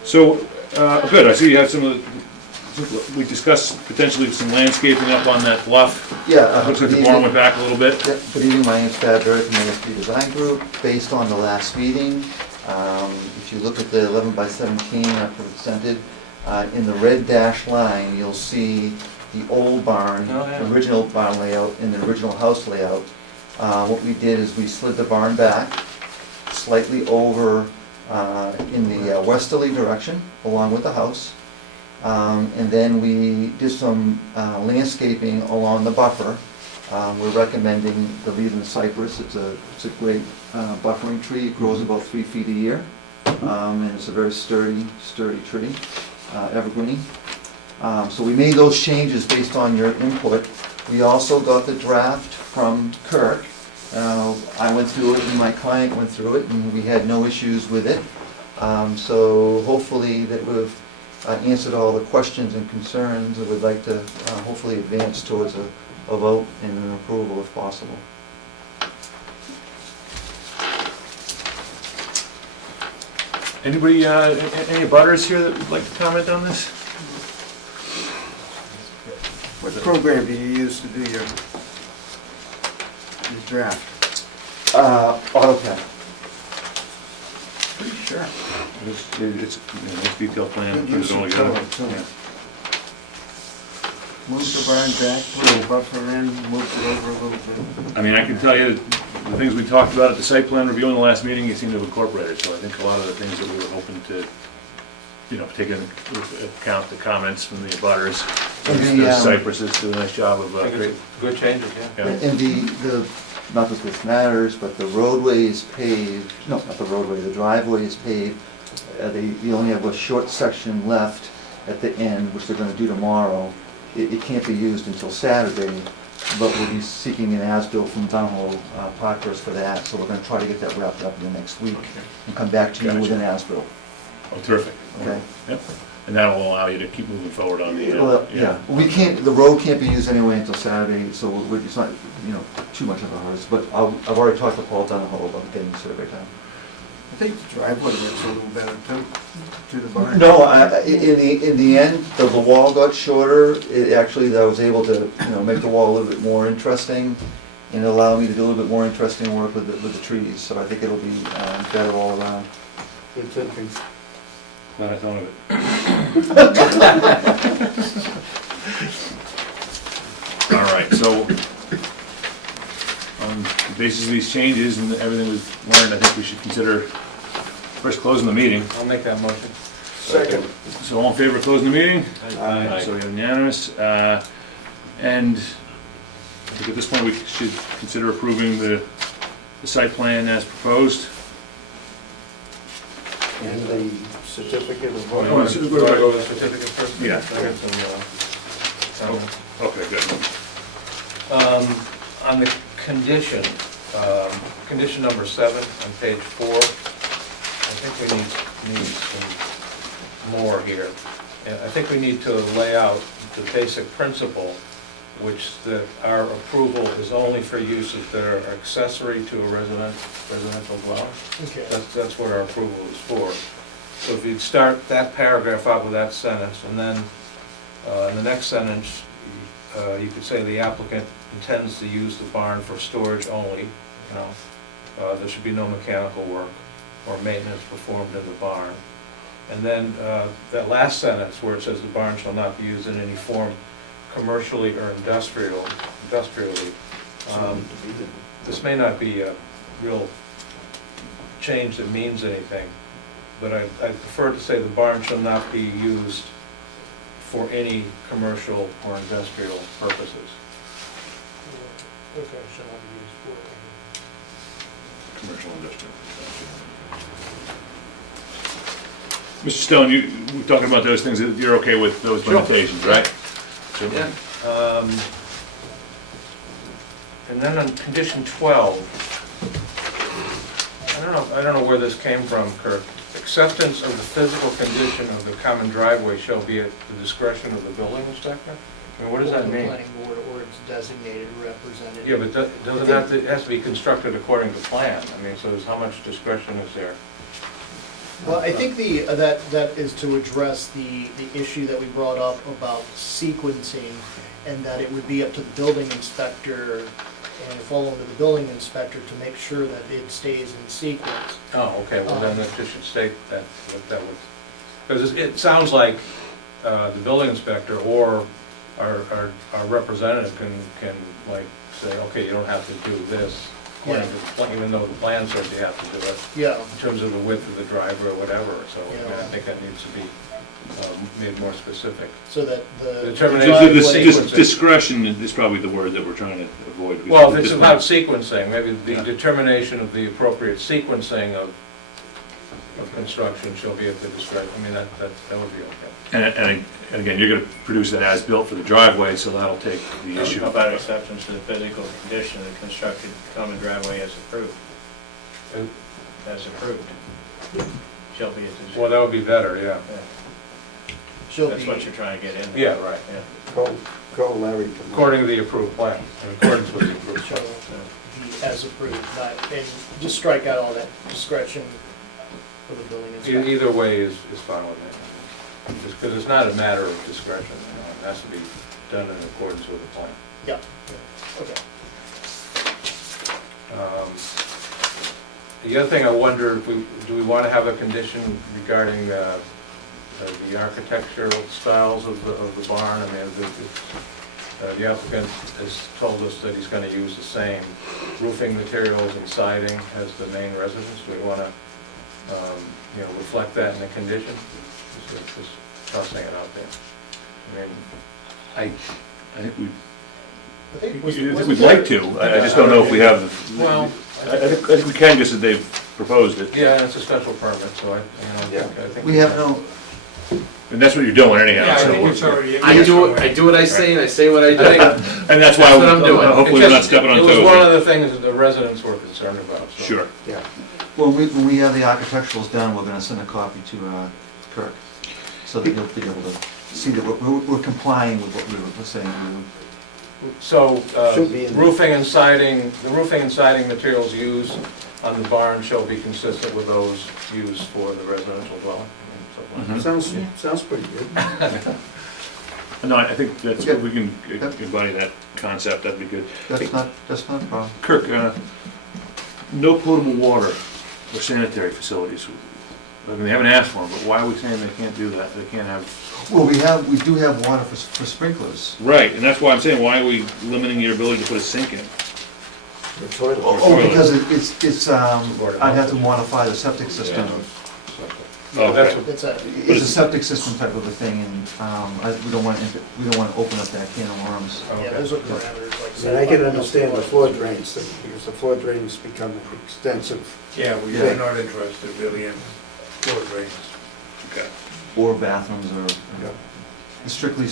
So, good, I see you have some of the, we discussed potentially some landscaping up on that bluff. Yeah. Looks like the barn went back a little bit. Yeah, good evening, my name's Pat Barrett from the ASP Design Group. Based on the last meeting, if you look at the 11 by 17 I presented, in the red dashed line, you'll see the old barn, Oh, yeah. the original barn layout, and the original house layout. What we did is we slid the barn back slightly over in the westerly direction, along with the house. And then we did some landscaping along the buffer. We're recommending the Leland cypress. It's a great buffering tree. It grows about 3 feet a year. And it's a very sturdy tree, evergreen. So we made those changes based on your input. We also got the draft from Kirk. I went through it and my client went through it and we had no issues with it. So hopefully that we've answered all the questions and concerns and would like to hopefully advance towards a vote and an approval if possible. Anybody, any butters here that would like to comment on this? What program do you use to do your draft? AutoCAD. Pretty sure. It's, nice detailed plan. Good Put use it all of together. color, too. Yeah. Move the barn back, put a buffer in, move it over a little bit. I mean, I can tell you, the things we talked about at the site plan review in the last meeting, you seem to have incorporated, so I think a lot of the things that we were hoping to, take into account the comments from the abutters. And the, The cypresses do a nice job of, I think it's good changes, yeah. yeah. And the, not that this matters, but the roadway is paved, no, not the roadway, the driveway is paved They only have a short section left at the end, which they're gonna do tomorrow. It can't be used until Saturday, but we'll be seeking an as-built from Downhill Parkers for that, so we're gonna try to get that wrapped up in the next week and come back to you with an as-built, Oh, terrific. okay? Yep. And that'll allow you to keep moving forward on the, Well, yeah, we can't, the road can't be used anyway until Saturday, so it's not, too much of a hurry, but I've already talked to Paul Donahoe about getting the survey done. I think the driveway gets a little better too, to the barn. No, in the end, the wall got shorter. I was able to, make the wall a little bit more interesting and allow me to do a little bit more interesting work with the trees. So I think it'll be better all around. Good thinking. glad I thought of it. All right, so on the basis of these changes and everything we've learned, I think we should consider first closing the meeting. I'll make that motion. Second. So all in favor of closing the meeting? Aye. So we have unanimous. And I think at this point, we should consider approving the site plan as proposed. And the certificate of Oh, vote. so- Do you want to go with the certificate first? Yeah. I got some, comments. Okay, good. On the condition, condition number 7 on page 4, I think we need some more here. And I think we need to lay out the basic principle, which that our approval is only for uses that are accessory to a residential dwelling. Okay. That's what our approval is for. So if you'd start that paragraph out with that sentence, and then in the next sentence, you could say the applicant intends to use the barn for storage only, there should be no mechanical work or maintenance performed in the barn. And then that last sentence where it says the barn shall not be used in any form commercially or industrially. This may not be a real change that means anything, but I prefer to say the barn shall not be used for any commercial or industrial purposes. Okay, shall not be used for. Commercial industrial. Mr. Stone, we're talking about those things, that you're okay with those Sure. limitations, right? So- Yeah. And then on condition 12, I don't know where this came from, Kirk. Acceptance of the physical condition of the common driveway shall be at the discretion of the building inspector? I mean, what does that The mean? planning board or its designated representative. Yeah, but doesn't that, it has to be constructed according to plan. I mean, so how much discretion is there? Well, I think that is to address the issue that we brought up about sequencing, and that it would be up to the building inspector and fall under the building inspector to make sure that it stays in sequence. Oh, okay, well then it just should state that, what that would, because it sounds like the building inspector or our representative can like say, okay, you don't have to do this, according to the plan, even though the plan says you have to do it, Yeah, in terms of the width of the driveway or whatever, so I mean, Yeah. I think that needs to be made more specific. so that the Determination This- of this- driveway- this Discretion is probably the word that we're trying to avoid. Well, if it's about sequencing, maybe the determination of the appropriate sequencing of construction shall be at the discretion, I mean, that would be okay. And again, you're gonna produce that as-built for the driveway, so that'll take the issue. How about acceptance to the physical condition of the constructed common driveway as approved? As approved. Shall be at the Well, that would be better, yeah. shall That's be, what you're trying to get in. Yeah, right. Yeah. Call Larry tomorrow. According to the approved plan, in accordance with the approved shall plan. be as approved, not, and just strike out all that discretion for the building inspector. Either way is fine with me. Because it's not a matter of discretion, it has to be done in accordance with the plan. Yeah, okay. The other thing I wonder, do we want to have a condition regarding the architectural styles of the barn? I mean, the applicant has told us that he's going to use the same roofing materials and siding as the main residence. Do we want to, reflect that in the condition? Just tossing it out there. I mean, I think I think we'd like to, I just don't know if we have. Well, I think we can, just as they've proposed it. Yeah, and it's a special permit, so I think. We have no, And that's what you're doing anyhow. Yeah, I so think we're- it's already. I do what I say, and I say what I do. And that's why, That's what I'm doing. hopefully we're not stepping on It was one toes. of the things that the residents were concerned about, so. Sure. Yeah. when we have the architecturals done, we're gonna send a copy to Kirk, so that he'll be able to see that we're complying with what we were saying we would. So, Should be in there. roofing and siding, the roofing and siding materials used on the barn shall be consistent with those used for the residential dwelling. and so on. Sounds pretty good. No, I think that's, Yeah. we can embody that concept, that'd be good. That's not a problem. Kirk, no potable water or sanitary facilities. I mean, they haven't asked for them, but why are we saying they can't do that? They can't have... Well, we do have water for sprinklers. Right, and that's why I'm saying, why are we limiting your ability to put a sink in? The toilet. Oh, because it's, I'd have to modify the septic system. Oh, That's okay. It's a, It's a septic system type of a thing, and we don't want to open up that can of worms. yeah, those are parameters like. And I can understand the floor drains, because the floor drains become extensive. Yeah, we're not interested really in floor drains. Okay. Or bathrooms, or Yeah. strictly.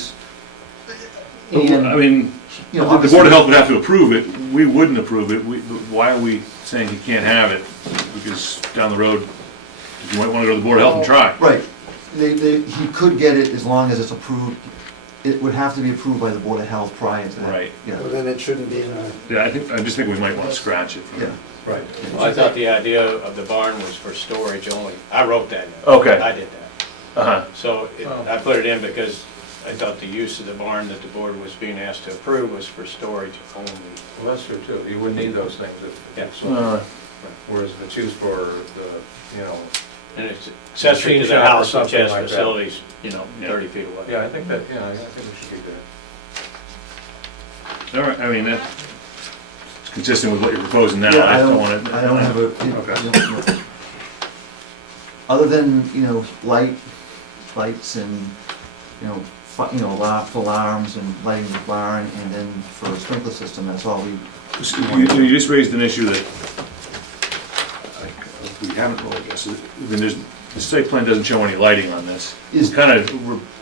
I mean, You know, the Board obviously- of Health would have to approve it, we wouldn't approve it, why are we saying he can't have it? Because down the road, you might wanna go to the Board of Health and try. Right, he could get it as long as it's approved, it would have to be approved by the Board of Health prior to that. Right. Yeah, Well, then it shouldn't be in a, Yeah, I just think we might wanna scratch it. yeah. Right. Well, I thought the idea of the barn was for storage only. I wrote that in. Okay. I did that. Uh-huh, So Oh. I put it in because I thought the use of the barn that the board was being asked to approve was for storage only. Well, that's true too, you wouldn't need those things if it's, whereas if it's used for the, And it's accessory to Machine the shop or house, which something has like that. facilities, Yeah. 30 feet away. yeah, I think that, I think we should be good. all right, I mean, that's consistent with what you're proposing now, Yeah, I don't wanna... I don't have a, Okay. other than, lights and, alarms and lighting the barn, and then for a sprinkler system, that's all we. You just raised an issue that we haven't really addressed. I mean, the site plan doesn't show any lighting on this. Is- Kind of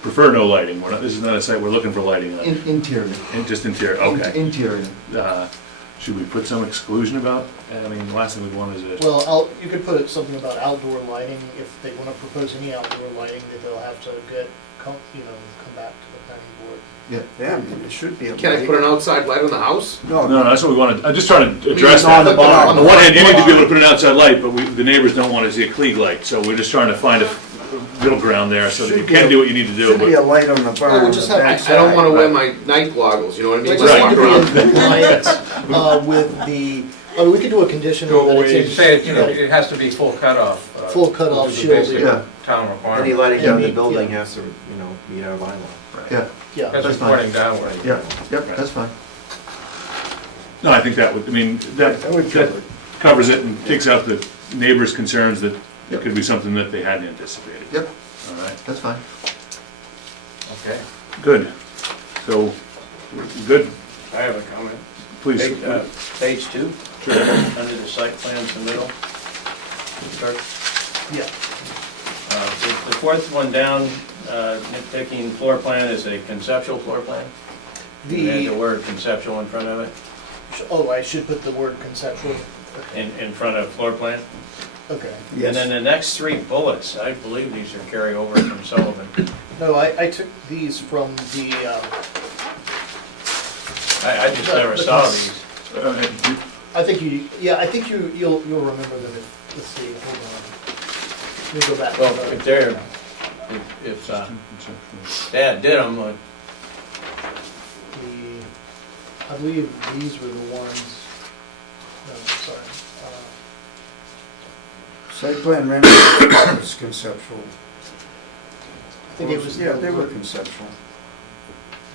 prefer no lighting. This is not a site we're looking for lighting on. Interior. Just interior, okay. Interior. Should we put some exclusion about, I mean, the last thing we'd want is a... Well, you could put something about outdoor lighting, if they wanna propose any outdoor lighting, that they'll have to come back to the planning board. yeah, I mean, it should be a. Can I put an outside light on the house? No, No, that's what we wanted, I'm just trying to address on that. the barn. On the one hand, you need to be able to put an outside light, but the neighbors don't want to see a Klieg light, so we're just trying to find a middle ground there so that you Should be can a- do what you need to do, Should be but... a light on the barn we on just the have- I backside. don't wanna wear my night goggles, you know what I mean? We When just I need walk to be in around. compliance, with the, we could do a condition Go that away, it's say, in, it has to be full cutoff. Full cutoff which is a basic shielding. Yeah. Town requirement. Any lighting in the Yeah. building Yeah. has to, meet our bylaw. Yeah, yeah. That's That's fine. pointing downward. yeah, yep, that's fine. No, I think that would, I mean, that That would cover it. covers it and takes out the neighbors' concerns that it could be something that they hadn't anticipated. Yep, All right, that's fine. Okay. good. So, good, I have a comment. please. Page 2, under the site plan submittal. Start. Yeah. The fourth one down, nitpicking floor plan is a conceptual floor plan. You add the word conceptual in front of it, I should put the word conceptual, in front of floor plan. okay. And then the next 3 bullets, I believe these are carryover from Sullivan. No, I took these from the, I just never saw these. I think you'll remember them if, let's see, hold on. Let me go back. Well, if they're, if Dad did them, I believe these were the ones, no, sorry. Site plan rendering is conceptual. I think it was. Yeah, they were conceptual.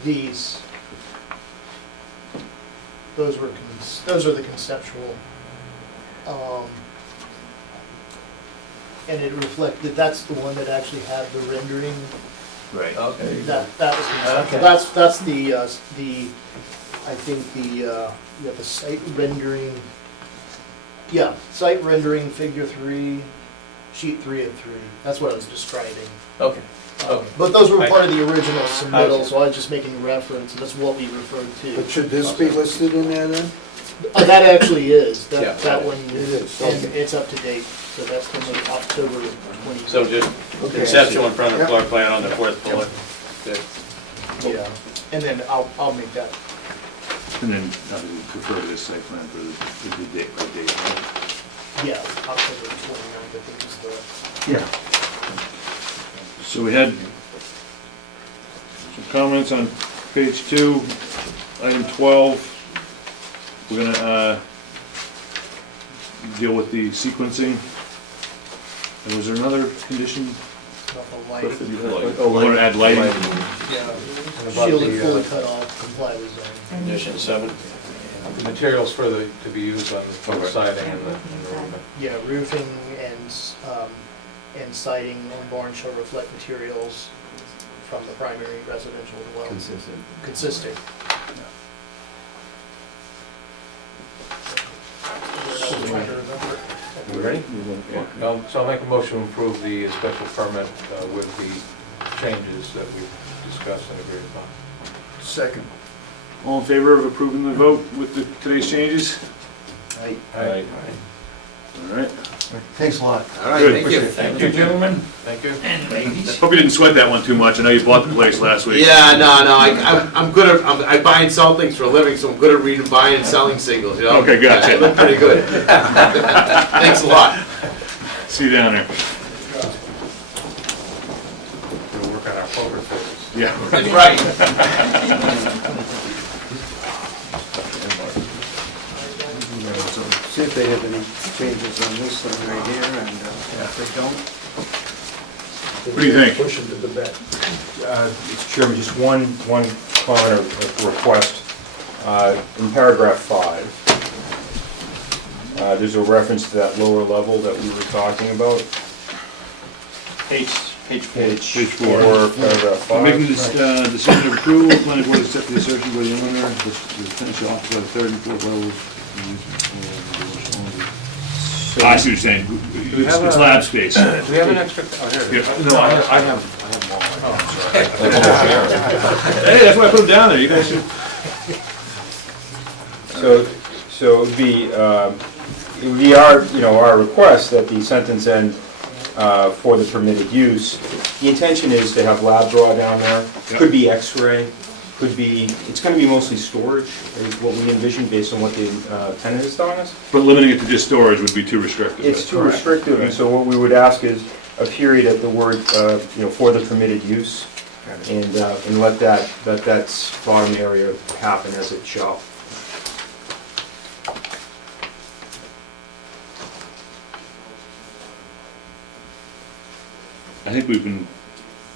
These. Those are the conceptual. And it reflected, that's the one that actually had the rendering, Right. okay. that was conceptual. Okay. That's the, I think the, you have the site rendering Yeah, site rendering, figure 3, sheet 3 of 3. That's what I was describing. Okay. Okay. But those were I- part of the original submittal, Okay. so I was just making reference, and that's what we referred But to. should this be listed in there then? That actually is, Yeah. that one, It is, and okay. it's up to date, so that's from like October 20. So just Okay, I conceptual see. in front of the Yep. floor plan on the fourth bullet. Good. Yeah, and then I'll make that, And then refer to this site plan for the date, by date, right? yeah, October 29th, I think is the. Yeah. So we had some comments on page 2, item 12. We're gonna deal with the sequencing. And was there another condition? Cliff, that you had? Oh, Want to add lighting? about Shielded, the, fully cut off, comply with zoning. Condition 7. The materials for the, to be used on the siding and the roofing. Yeah, roofing and siding on barn shall reflect materials from the primary residential dwelling. Consistent. Trying to remember. You ready? So I'll make a motion to approve the special permit with the changes that we've discussed and agreed upon. Second. All in favor of approving the vote with today's changes? Aye. Aye. All right. Thanks a lot. All right, Good. thank you. Thank you, gentlemen. Thank you. Hope you didn't sweat that one too much. I know you bought the place last week. Yeah, no, I'm good at, I buy and sell things for a living, so I'm good at reading, buying and selling singles, you know? Okay, gotcha. I look pretty good. Thanks a lot. See you down there. We'll work on our poker faces. Yeah. That's right. See if they have any changes on this thing right here, and if they don't. What do you think? Push them to the bed. Mr. Chairman, just one comment or request. In paragraph 5, there's a reference to that lower level that we were talking about. Page Page 4. Paragraph 5. Making this decision of approval, planning board accept the assertion by the owner, the finish off by the third and fourth levels. I see what you're saying. we have It's a- lab space. Do we have an extra? Oh, here it is. Yeah, no, I have Hey, that's why I put them down there. You guys should. So it would be our request that the sentence end for the permitted use. The intention is to have lab draw down there, could be x-ray, could be, it's gonna be mostly storage, is what we envision based on what the tenant is telling us. But limiting it to just storage would be too restrictive. It's too restrictive, and so what we would ask is a period at the word, for the permitted use, and let that bottom area happen as it shall. I think we've been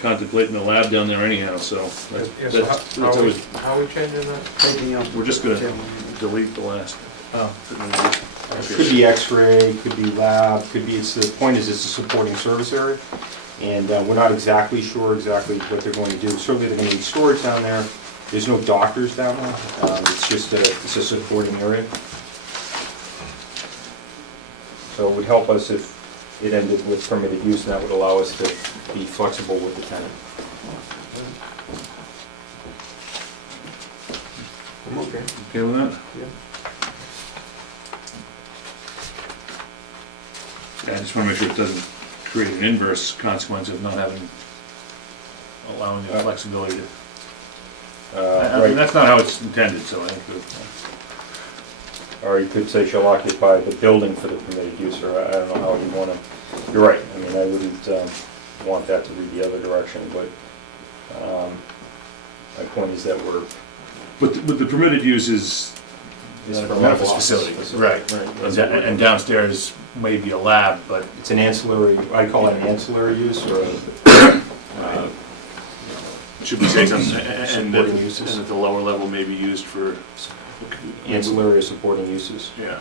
contemplating the lab down there anyhow, so that's, Yeah, so that's how are we always, changing that? Taking out. we're just gonna delete the last. Oh. Could be x-ray, could be lab, could be, the point is it's a supporting service area, and we're not exactly sure what they're going to do. Certainly they're going to need storage down there. There's no doctors down there. It's just it's a supporting area. So it would help us if it ended with permitted use, and that would allow us to be flexible with the tenant. I'm okay. Okay with that? Yeah, I just wanna make sure it doesn't create an inverse consequence of not allowing the flexibility to. I mean, Right, that's not how it's intended, so I think that. or you could say shall occupy the building for the permitted use, or I don't know how you want to. You're right, I mean, I wouldn't want that to read the other direction, but my point is that we're. But the permitted use is Is a for medical medical facility, office. right. And downstairs may be a lab, but It's an ancillary, I call it an ancillary use, or should we say something, and Supporting uses. that the lower level may be used for. ancillary or supporting uses. Yeah.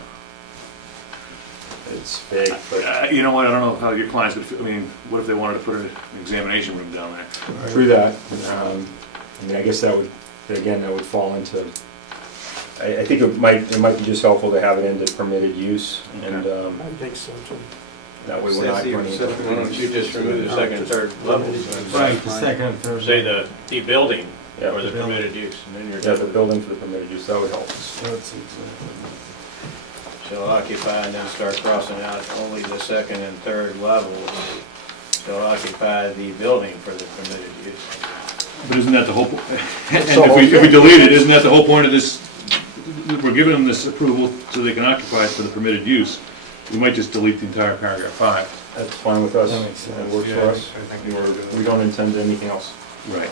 It's vague, but You know what, I don't know how your clients would feel, I mean, what if they wanted to put an examination room down there? through that, I mean, I guess that would fall into I think it might be just helpful to have it into permitted use, and I think so too. that way we're not running into. Why don't you just remove the second and third levels? Right, the second and third. Say the building Yeah, or the permitted use, and then you're yeah, done. the building for the permitted use, that would help us. Shall occupy and then start crossing out only the second and third levels. Shall occupy the building for the permitted use. But isn't that the whole, and if we delete it, isn't that the whole point of this? We're giving them this approval so they can occupy it for the permitted use. We might just delete the entire paragraph 5. That's fine with us, That makes sense. and works Yeah, for us. I think we ought to do that. We don't intend anything else. Right.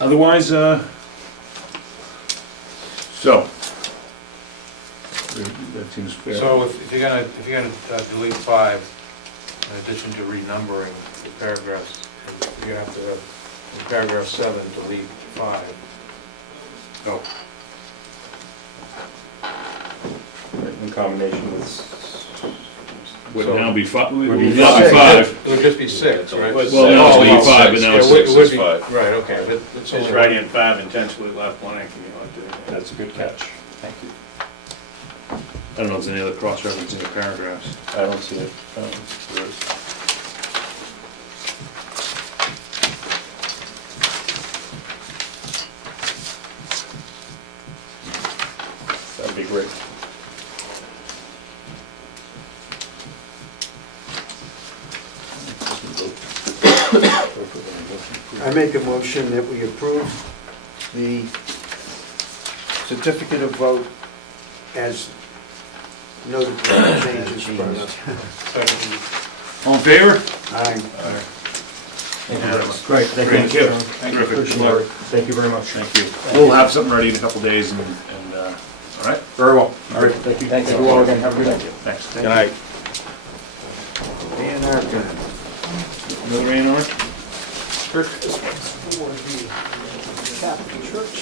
Otherwise, so, that seems fair. So if you're gonna delete 5, in addition to renumbering the paragraphs, you have to have, in paragraph 7, delete 5. Oh, In combination with, would now be 5, would Would be not be 5. It would just be 6, right? Well, Well, now it's gonna be 5, but now it's Yeah, it 6. would be, right, okay. That's Just only write in 5 intentionally left blank if you want to. that's a good catch. Thank you. I don't know if there's any other cross-reference in the paragraphs. I don't see it. There is. That'd be great. I make a motion that we approve the certificate of vote as noted in the changes brought up. All in favor? Aye. Unanimous. Great, Thank you. Terrific. Appreciate it. Thank you very much. Thank you. We'll have something ready in a couple days and, all right? Very well. All right, thank you. Thank you all again. Have a good night. Thanks. Good night. A&R plan. Another A&R? For the Catholic Church.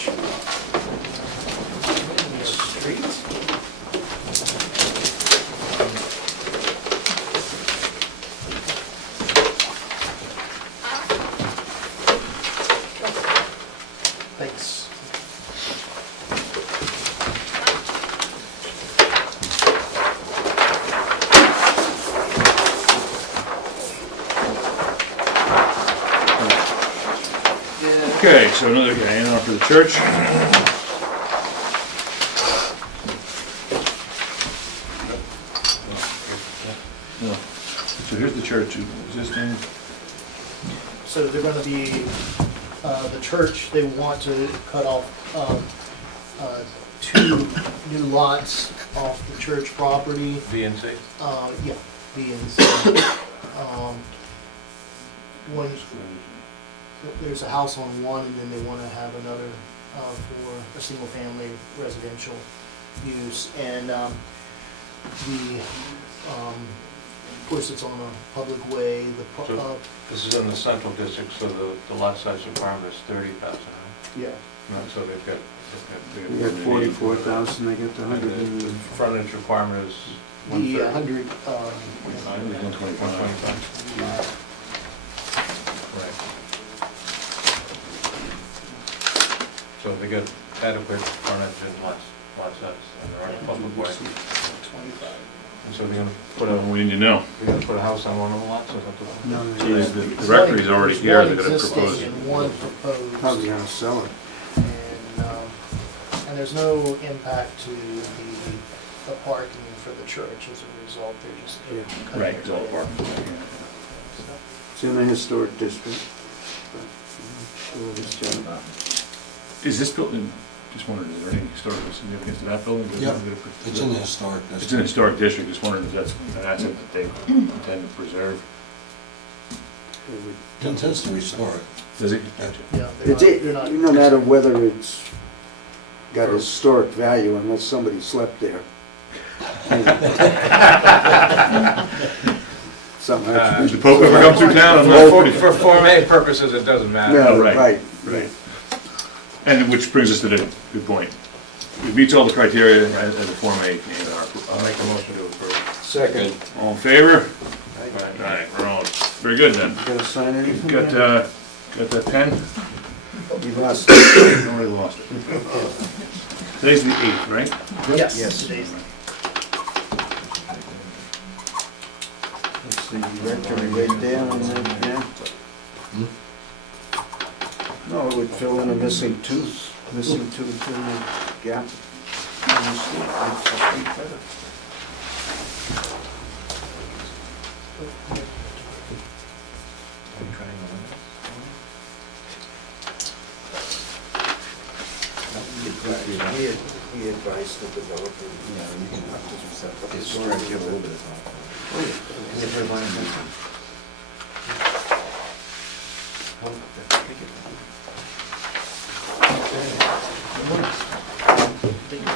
Street. Thanks. Okay, so another A&R for the church. No. So here's the church existing. So they're gonna be, the church, they want to cut off 2 new lots off the church property. B and C? Yeah, B and C. One, there's a house on one, and then they wanna have another for a single-family residential use. And of course, it's on a public way, This is in the central district, so the lot size requirement is 30,000, right? yeah. So they've got. We got 44,000, they get the And 100. the frontage requirement is The 130. 100, 125. Right. So they get adequate frontage and lot size, and they're on a public way. And so they're gonna put What do you need to know? they're gonna put a house on one of the lots, or something? No, Geez, the rectory's already here, they're gonna existing propose it. and one proposed. probably gonna sell it. And there's no impact to the parking for the church as a result, they're just. Yeah. cutting Right, it it's all right park. It's in the historic district. But I'm sure this gentleman- Is this building, just wondering, is there any historical significance to that building? Yep, it's in the historic It's an district. historic district, just wondering if that's an asset that they intend to preserve. It intends to restore it. Does it? Yeah, they're not- they're not. No matter whether it's got historic value unless somebody slept there. Something Did the Pope ever come through town? I'm not pretty- For Form A purposes, it doesn't matter. No, right. right. Right. And which brings us to the good point. It meets all the criteria as a Form A A&R. I'll make a motion to approve. Second. All in favor? Right. Aye, we're on. Very good then. Gotta sign anything? Got that pen? You lost it. Nobody lost it. Today's the 8th, right? Yes. Yes. Today's- Let's see, rectory right there on that, yeah. No, it would fill in a missing tooth in the gap. in the street. I think better. He advised the developer. Yeah, you can have to set up his story, give a little bit of time. Oh, yeah. And if we're buying this one.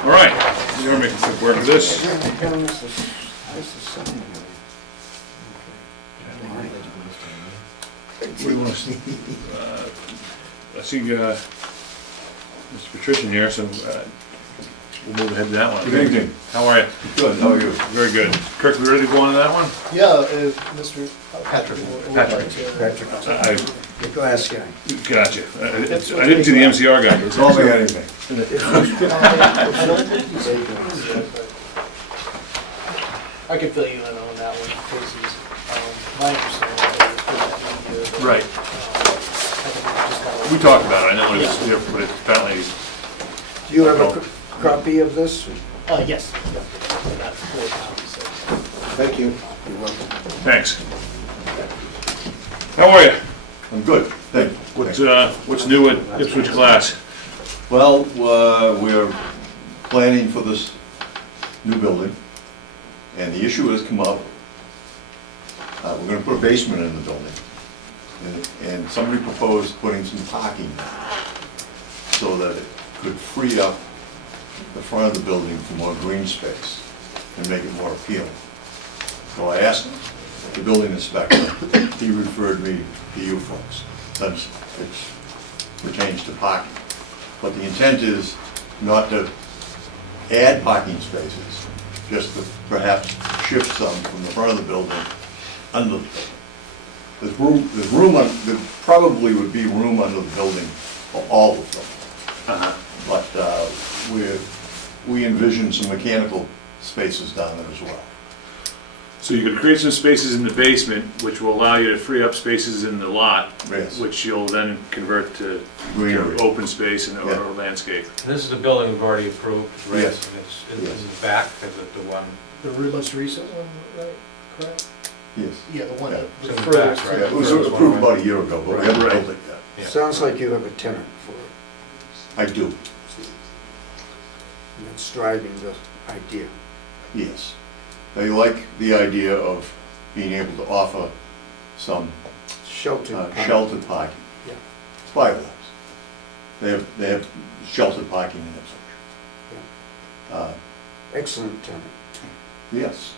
All right, we're gonna make a quick work of this. This is something. What do you want to see? I see Mr. Patrician here, so we'll move ahead to that one. Good evening. How are you? Good, how are you? Very good. Kirk, we ready to go on to that one? Yeah, if Mr. Patrick. Patrick, I the glass guy. gotcha. I didn't see the MCR guy. but- Call me anything. I can fill you in on that one, because my understanding is that Right. We talked about it, I know it was here, but apparently, Do you have a copy of this? Yes. Yeah. I got 4 copies, so. Thank you. You're welcome. thanks. How are you? I'm good, thank you. What's new at Ipswich Glass? Well, we're planning for this new building, and the issue has come up. We're gonna put a basement in the building, and somebody proposed putting some parking so that it could free up the front of the building for more green space and make it more appealing. So I asked the building inspector, he referred me to you folks, since it pertains to parking. But the intent is not to add parking spaces, just to perhaps shift some from the front of the building under the building. There's room, there probably would be room under the building for all of them. But we envision some mechanical spaces down there as well. So you could create some spaces in the basement, which will allow you to free up spaces in the lot, Yes. which you'll then convert to Greenery. open space and or Yeah. landscape. This is the building we've already approved, right? Yes. And it's in the back, is it the one? The most recent one, right? Correct? Yes. Yeah, the one that, Yeah. the It's in the furthest. back, right? Yeah, it was approved about a year ago, but we haven't Right. built it yet. Yeah. Sounds like you have a tenant for it, I do, and it's driving the idea. yes. They like the idea of being able to offer some Sheltered. parking. sheltered parking. Yeah. Firelines. They have sheltered parking in Ipswich. Excellent tenant. Yes,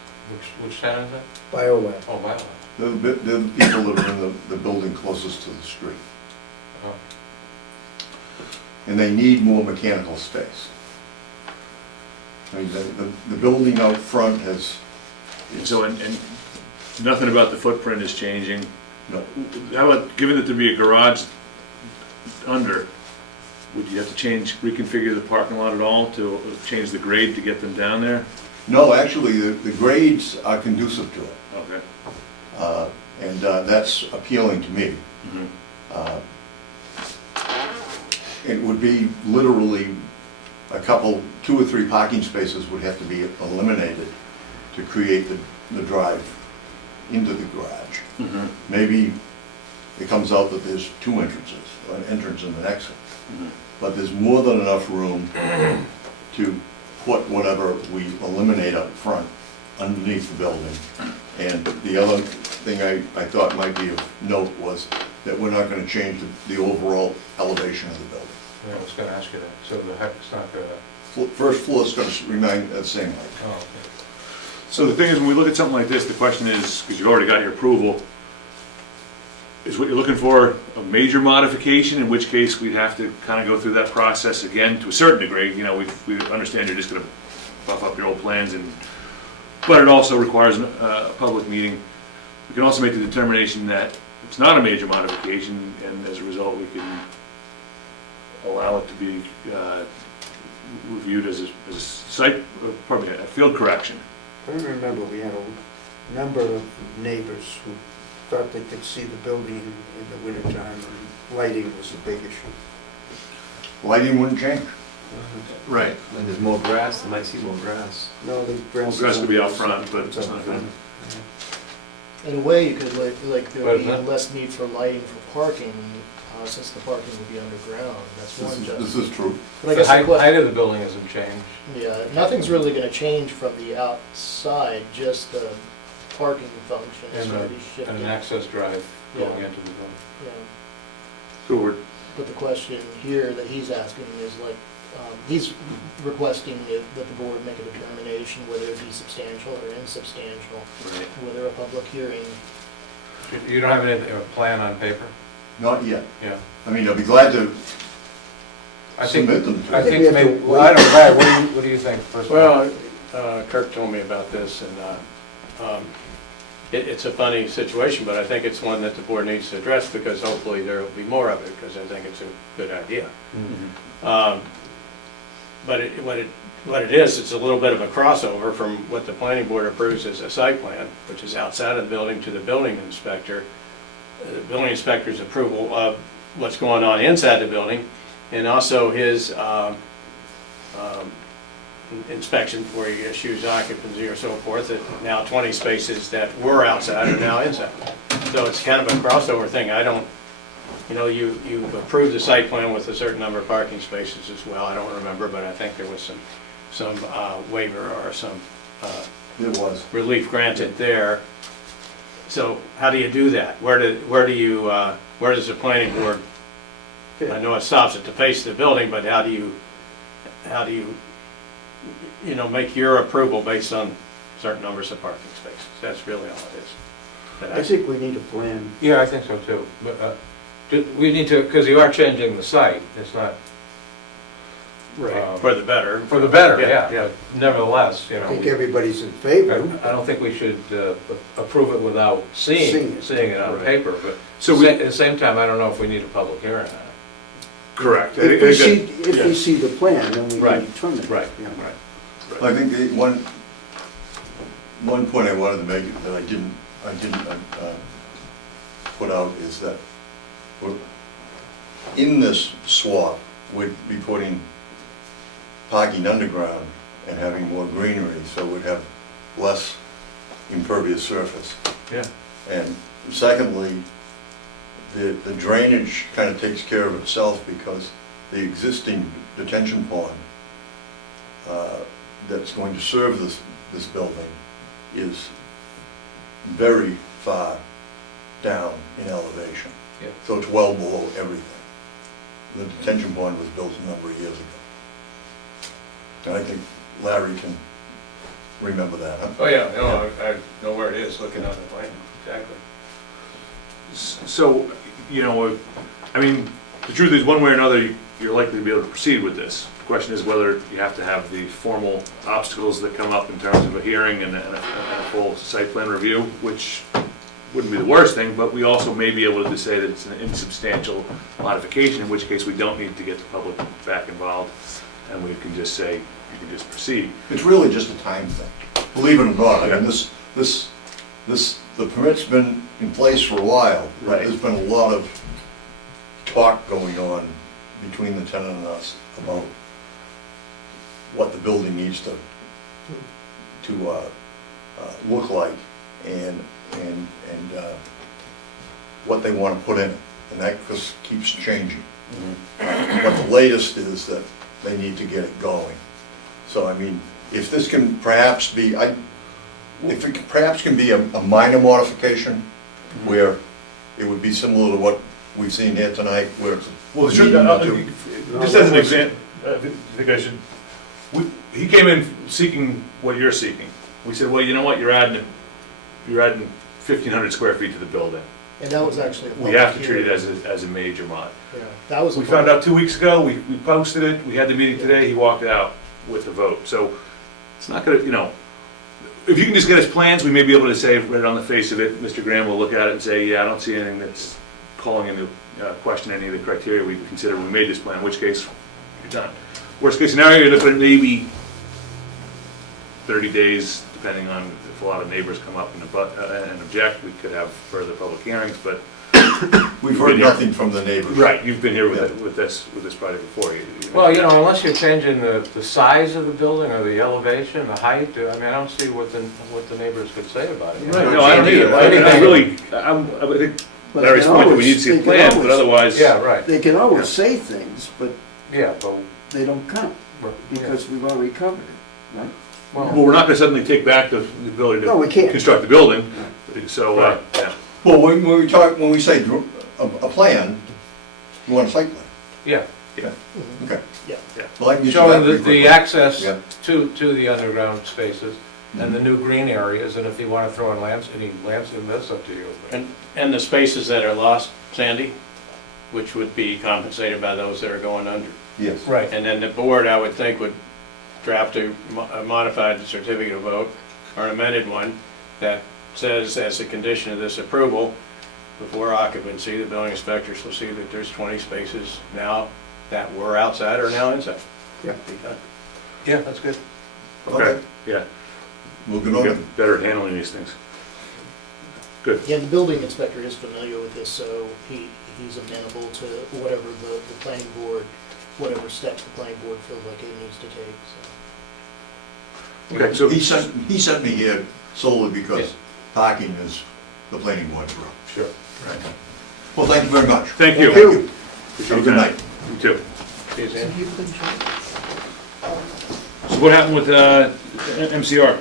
Which town is that? BioLab. Oh, wow. they're the people that are in the building closest to the street. Oh. And they need more mechanical space. I mean, the building out front has, So, and nothing about the footprint is changing. no, How about, given that there'd be a garage under, would you have to reconfigure the parking lot at all to change the grade to get them down there? no, actually, the grades are conducive to it. Okay. And that's appealing to me. Mhm. It would be literally a couple, 2 or 3 parking spaces would have to be eliminated to create the drive into the garage. Mhm. Maybe it comes out that there's 2 entrances, an entrance and an exit. Mhm. But there's more than enough room to put whatever we eliminate up front underneath the building. And the other thing I thought might be of note was that we're not gonna change the overall elevation of the building. Yeah, I was gonna ask you that. So the heck, it's not gonna, First floor is gonna remain the same height. oh, okay. So the thing is, when we look at something like this, the question is, because you've already got your approval, is what you're looking for a major modification, in which case we'd have to kind of go through that process again to a certain degree. You know, we understand you're just gonna buff up your old plans, but it also requires a public meeting. we can also make the determination that it's not a major modification, and as a result, we can allow it to be reviewed as a site, pardon me, a field correction. I remember we had a number of neighbors who thought they could see the building in the wintertime, and lighting was a big issue. Lighting wouldn't change. Right. When there's more grass, they might see more grass. No, the grass. Grass could be out front, but it's not gonna. In a way, you could, like, there would be But- less need for lighting for parking, since the parking would be underground, that's one This justification. is true. But I The guess the height que- height of the building hasn't changed. yeah, nothing's really gonna change from the outside, just the parking function is And gonna a- be And shifted. an access drive going Yeah. into the building. Yeah. So we're, But the question here that he's asking is like, he's requesting that the board make a determination whether it be substantial or insubstantial, right. whether a public hearing. You don't have any plan on paper? Not yet. Yeah. I mean, I'll be glad to I think, submit them to I you. think maybe, well, I don't know, Brad, what do you think? First of all? Well, Kirk told me about this, and it's a funny situation, but I think it's one that the board needs to address, because hopefully there will be more of it, because I think it's a good idea. But what it is, it's a little bit of a crossover from what the planning board approves as a site plan, which is outside of the building, to the building inspector. The building inspector's approval of what's going on inside the building, and also his inspection before he issues occupancy or so forth, that now 20 spaces that were outside are now inside. So it's kind of a crossover thing. I don't, you know, you've approved the site plan with a certain number of parking spaces as well. I don't remember, but I think there was some waiver or some It was. relief granted there. So how do you do that? Where does the planning board, I know it stops at the face of the building, but how do you, you know, make your approval based on certain numbers of parking spaces? That's really all it is. But I think we need a plan. Yeah, I think so too. But we need to, because you are changing the site, it's not. For the better. For the better, Yeah, yeah, but nevertheless, you I know. think everybody's in favor. I don't think we should approve it without seeing it on Right. paper, but So at the same time, I don't know if we need a public hearing on it. Correct. If we see the plan, then we Right. can determine. it. Right, Yeah. right. I think one point I wanted to make that I didn't put out is that in this swap, we'd be putting parking underground and having more greenery, so we'd have less impervious surface. Yeah. And secondly, the drainage kind of takes care of itself, because the existing detention pond that's going to serve this building is very far down in elevation. Yeah. So it's well below everything. The detention pond was built a number of years ago. And I think Larry can remember that, huh? Oh, yeah, no, I know where it is, looking on the plan, exactly. So, you know, I mean, the truth is, one way or another, you're likely to be able to proceed with this. The question is whether you have to have the formal obstacles that come up in terms of a hearing and a full site plan review, which wouldn't be the worst thing, but we also may be able to say that it's an insubstantial modification, in which case we don't need to get the public back involved, and we can just say, you can just proceed. It's really just a time thing, believe it or not. I mean, the permit's been in place for a while, but Right. there's been a lot of talk going on between the tenant and us about what the building needs to look like, and what they want to put in it, and that just keeps changing. But the latest is that they need to get it going. So, I mean, if this can perhaps be, if it perhaps can be a minor modification, where it would be similar to what we've seen here tonight, where it's. Well, the truth, just as an example, I think I should, he came in seeking what you're seeking. We said, well, you know what, you're adding 1,500 square feet to the building. And that was actually a We public have to treat it hearing. as a major mod. Yeah, that was. a We found public- out 2 weeks ago, we posted it, we had the meeting today, he walked out with the vote. So it's not gonna, you know, if you can just get us plans, we may be able to say right on the face of it, Mr. Graham will look at it and say, yeah, I don't see anything that's calling into question any of the criteria we considered when we made this plan, in which case, you're done. Worst case scenario, you're looking at maybe 30 days, depending on if a lot of neighbors come up and object, we could have further public hearings, but. We've heard nothing from the neighbors. Right, you've been here with Yeah. it, with this project before. Well, you know, unless you're changing the size of the building or the elevation, the height, I mean, I don't see what the neighbors could say about it. You know, No, I don't either. I think But Larry's they point, that we always- need to see they a can plan, but always- otherwise. Yeah, right, They can always say things, but yeah, but, they don't count, because we've already covered it, right? Well, well, we're not gonna suddenly take back the ability No, we to can't. construct the building, so, Right. yeah. Well, when we say a plan, we want a site plan. yeah. Okay. Yeah. Well, I can get you Showing that the pretty quickly. access Yeah. to the underground spaces and the new green areas, and if you want to throw in lamps, any lamps in this, up to you. And the spaces that are lost, Sandy, which would be compensated by those that are going under. Yes. Right. And then the board, I would think, would draft a modified certificate of vote, or an amended one, that says, as a condition of this approval, before occupancy, the building inspector shall see that there's 20 spaces now that were outside or now inside. Yeah. Be done. Yeah, that's good. Okay, yeah. We'll We'll get on get better at handling these things. Good. Yeah, the building inspector is familiar with this, so he's amenable to whatever the planning board, whatever steps the planning board feels like it needs to take, so. Okay, so, He sent me here solely because Yes. parking is the planning board's room. sure, right. Well, thank you very much. Thank you. Thank you. Appreciate Have a good your night. time. You too. See you, Sandy. So what happened with MCR?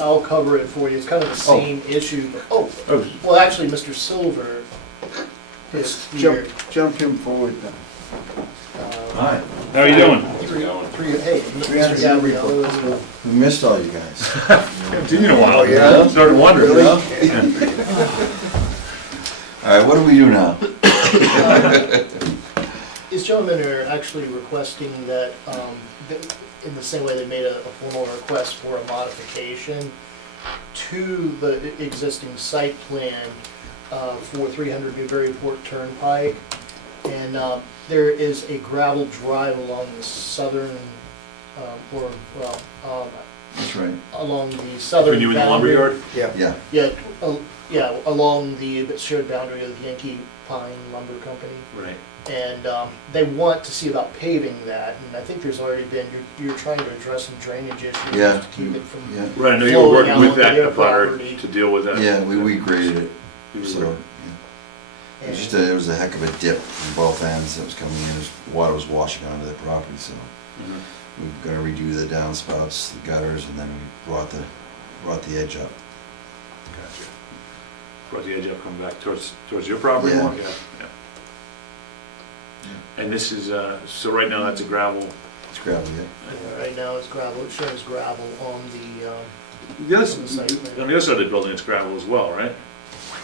I'll cover it for you, it's kind of the same issue, but, Oh, well, actually, Mr. Silver is Let's here. jump him forward then. Hi, how are you doing? Hey, Mr. Gabriello is the. we missed all you guys. Haven't seen you in a while. Yeah? Started wondering. All right, what do we do now? These gentlemen are actually requesting that, in the same way they made a formal request for a modification to the existing site plan for 300 Newburyport Turnpike. And there is a gravel drive along the southern, That's right. along the southern When you in the boundary. lumberyard? Yeah. Yeah, Yeah, along the shared boundary of Yankee Pine Lumber Company. Right. And they want to see about paving that, and I think there's already been, you're trying to address some drainage issues Yeah. to keep it from. yeah, Right, I know you were working Flowing with out that onto their butter property. to deal with that. yeah, we graded it, You were- so, yeah. It was just, it was a heck of a dip from both ends that was coming in, as water was washing onto the property, so Mhm. we're gonna redo the downspouts, the gutters, and then we brought the edge up. Gotcha. Brought the edge up, coming back towards your property Yeah. more? Yeah. And this is, so right now that's a gravel. It's gravel, yeah. Right now it's gravel, it shows gravel on The other, On the site plan. on the other side of the building, it's gravel as well, right?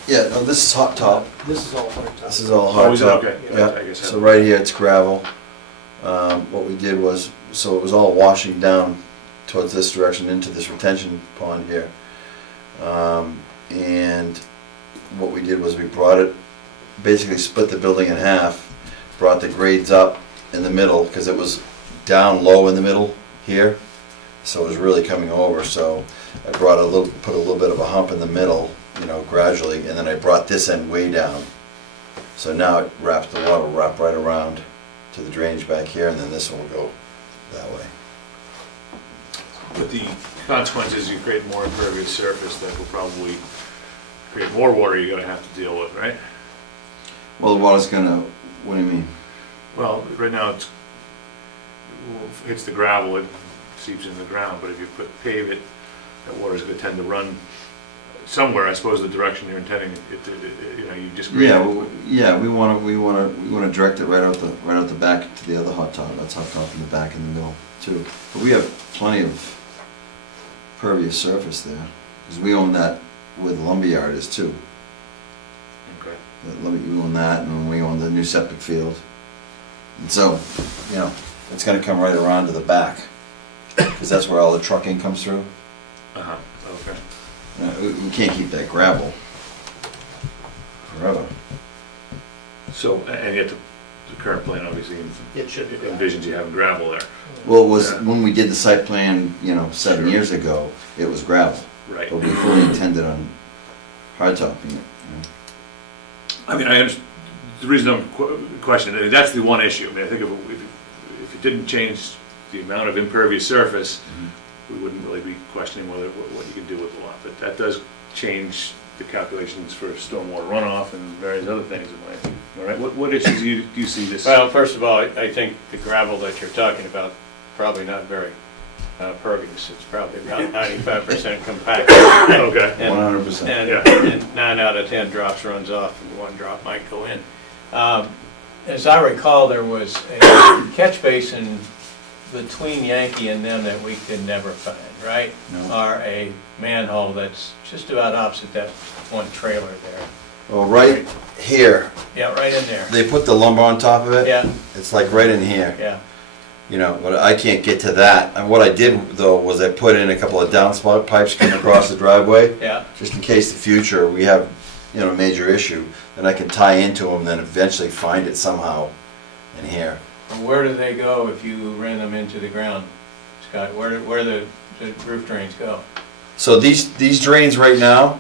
Yeah, no, this is hot top, this is all hard top. this is all Oh, hard is it? top. Okay. Yeah, I guess so right here it's gravel. What we did was, so it was all washing down towards this direction into this retention pond here. And what we did was we brought it, basically split the building in half, brought the grades up in the middle, because it was down low in the middle here. So it was really coming over, so I brought put a little bit of a hump in the middle, you know, gradually, and then I brought this end way down. So now it wraps, the water will wrap right around to the drainage back here, and then this one will go that way. But the consequence is you create more impervious surface that will probably create more water you're gonna have to deal with, right? Well, the water's gonna, what do you mean? Well, right now it's, hits the gravel, it seeps in the ground, but if you pave it, that water's gonna tend to run somewhere, I suppose, the direction you're intending it to, you know, you just. Yeah, we wanna direct it right out the back to the other hot top. That's hot top in the back and the middle too. But we have plenty of pervious surface there, because we own that where the lumberyard is too. Okay. We own that, and we own the new septic field. And so, you know, it's gonna come right around to the back because that's where all the trucking comes through. Uh-huh, okay. We can't keep that gravel forever. So, and yet the current plan obviously It should be. envisions you having gravel there. Well, it was, Yeah. when we did the site plan, 7 years ago, it was gravel, Right. but we fully intended on hard topping it. I mean, I understand, the reason I'm questioning, I mean, that's the one issue. I mean, I think if it didn't change the amount of impervious surface, we wouldn't really be questioning what you can do with the lot. But that does change the calculations for stormwater runoff and various other things in my opinion. All right, what issues do you see this? Well, first of all, I think the gravel that you're talking about, probably not very pervious. It's probably about 95% compact. Okay. And- 100%. And 9 out of 10 drops runs off, and 1 drop might go in. As I recall, there was a catch basin between Yankee and them that we could never find, right? No. Or a manhole that's just about opposite that one trailer there. Well, right here, Yeah, right in there. they put the lumber on top of it. Yeah, It's like right in here. yeah. But I can't get to that. And what I did though was I put in a couple of downspout pipes coming across the driveway, Yeah, just in case the future we have, a major issue, then I can tie into them, then eventually find it somehow in here. and where do they go if you ran them into the ground, Scott? Where do the roof drains go? So these drains right now,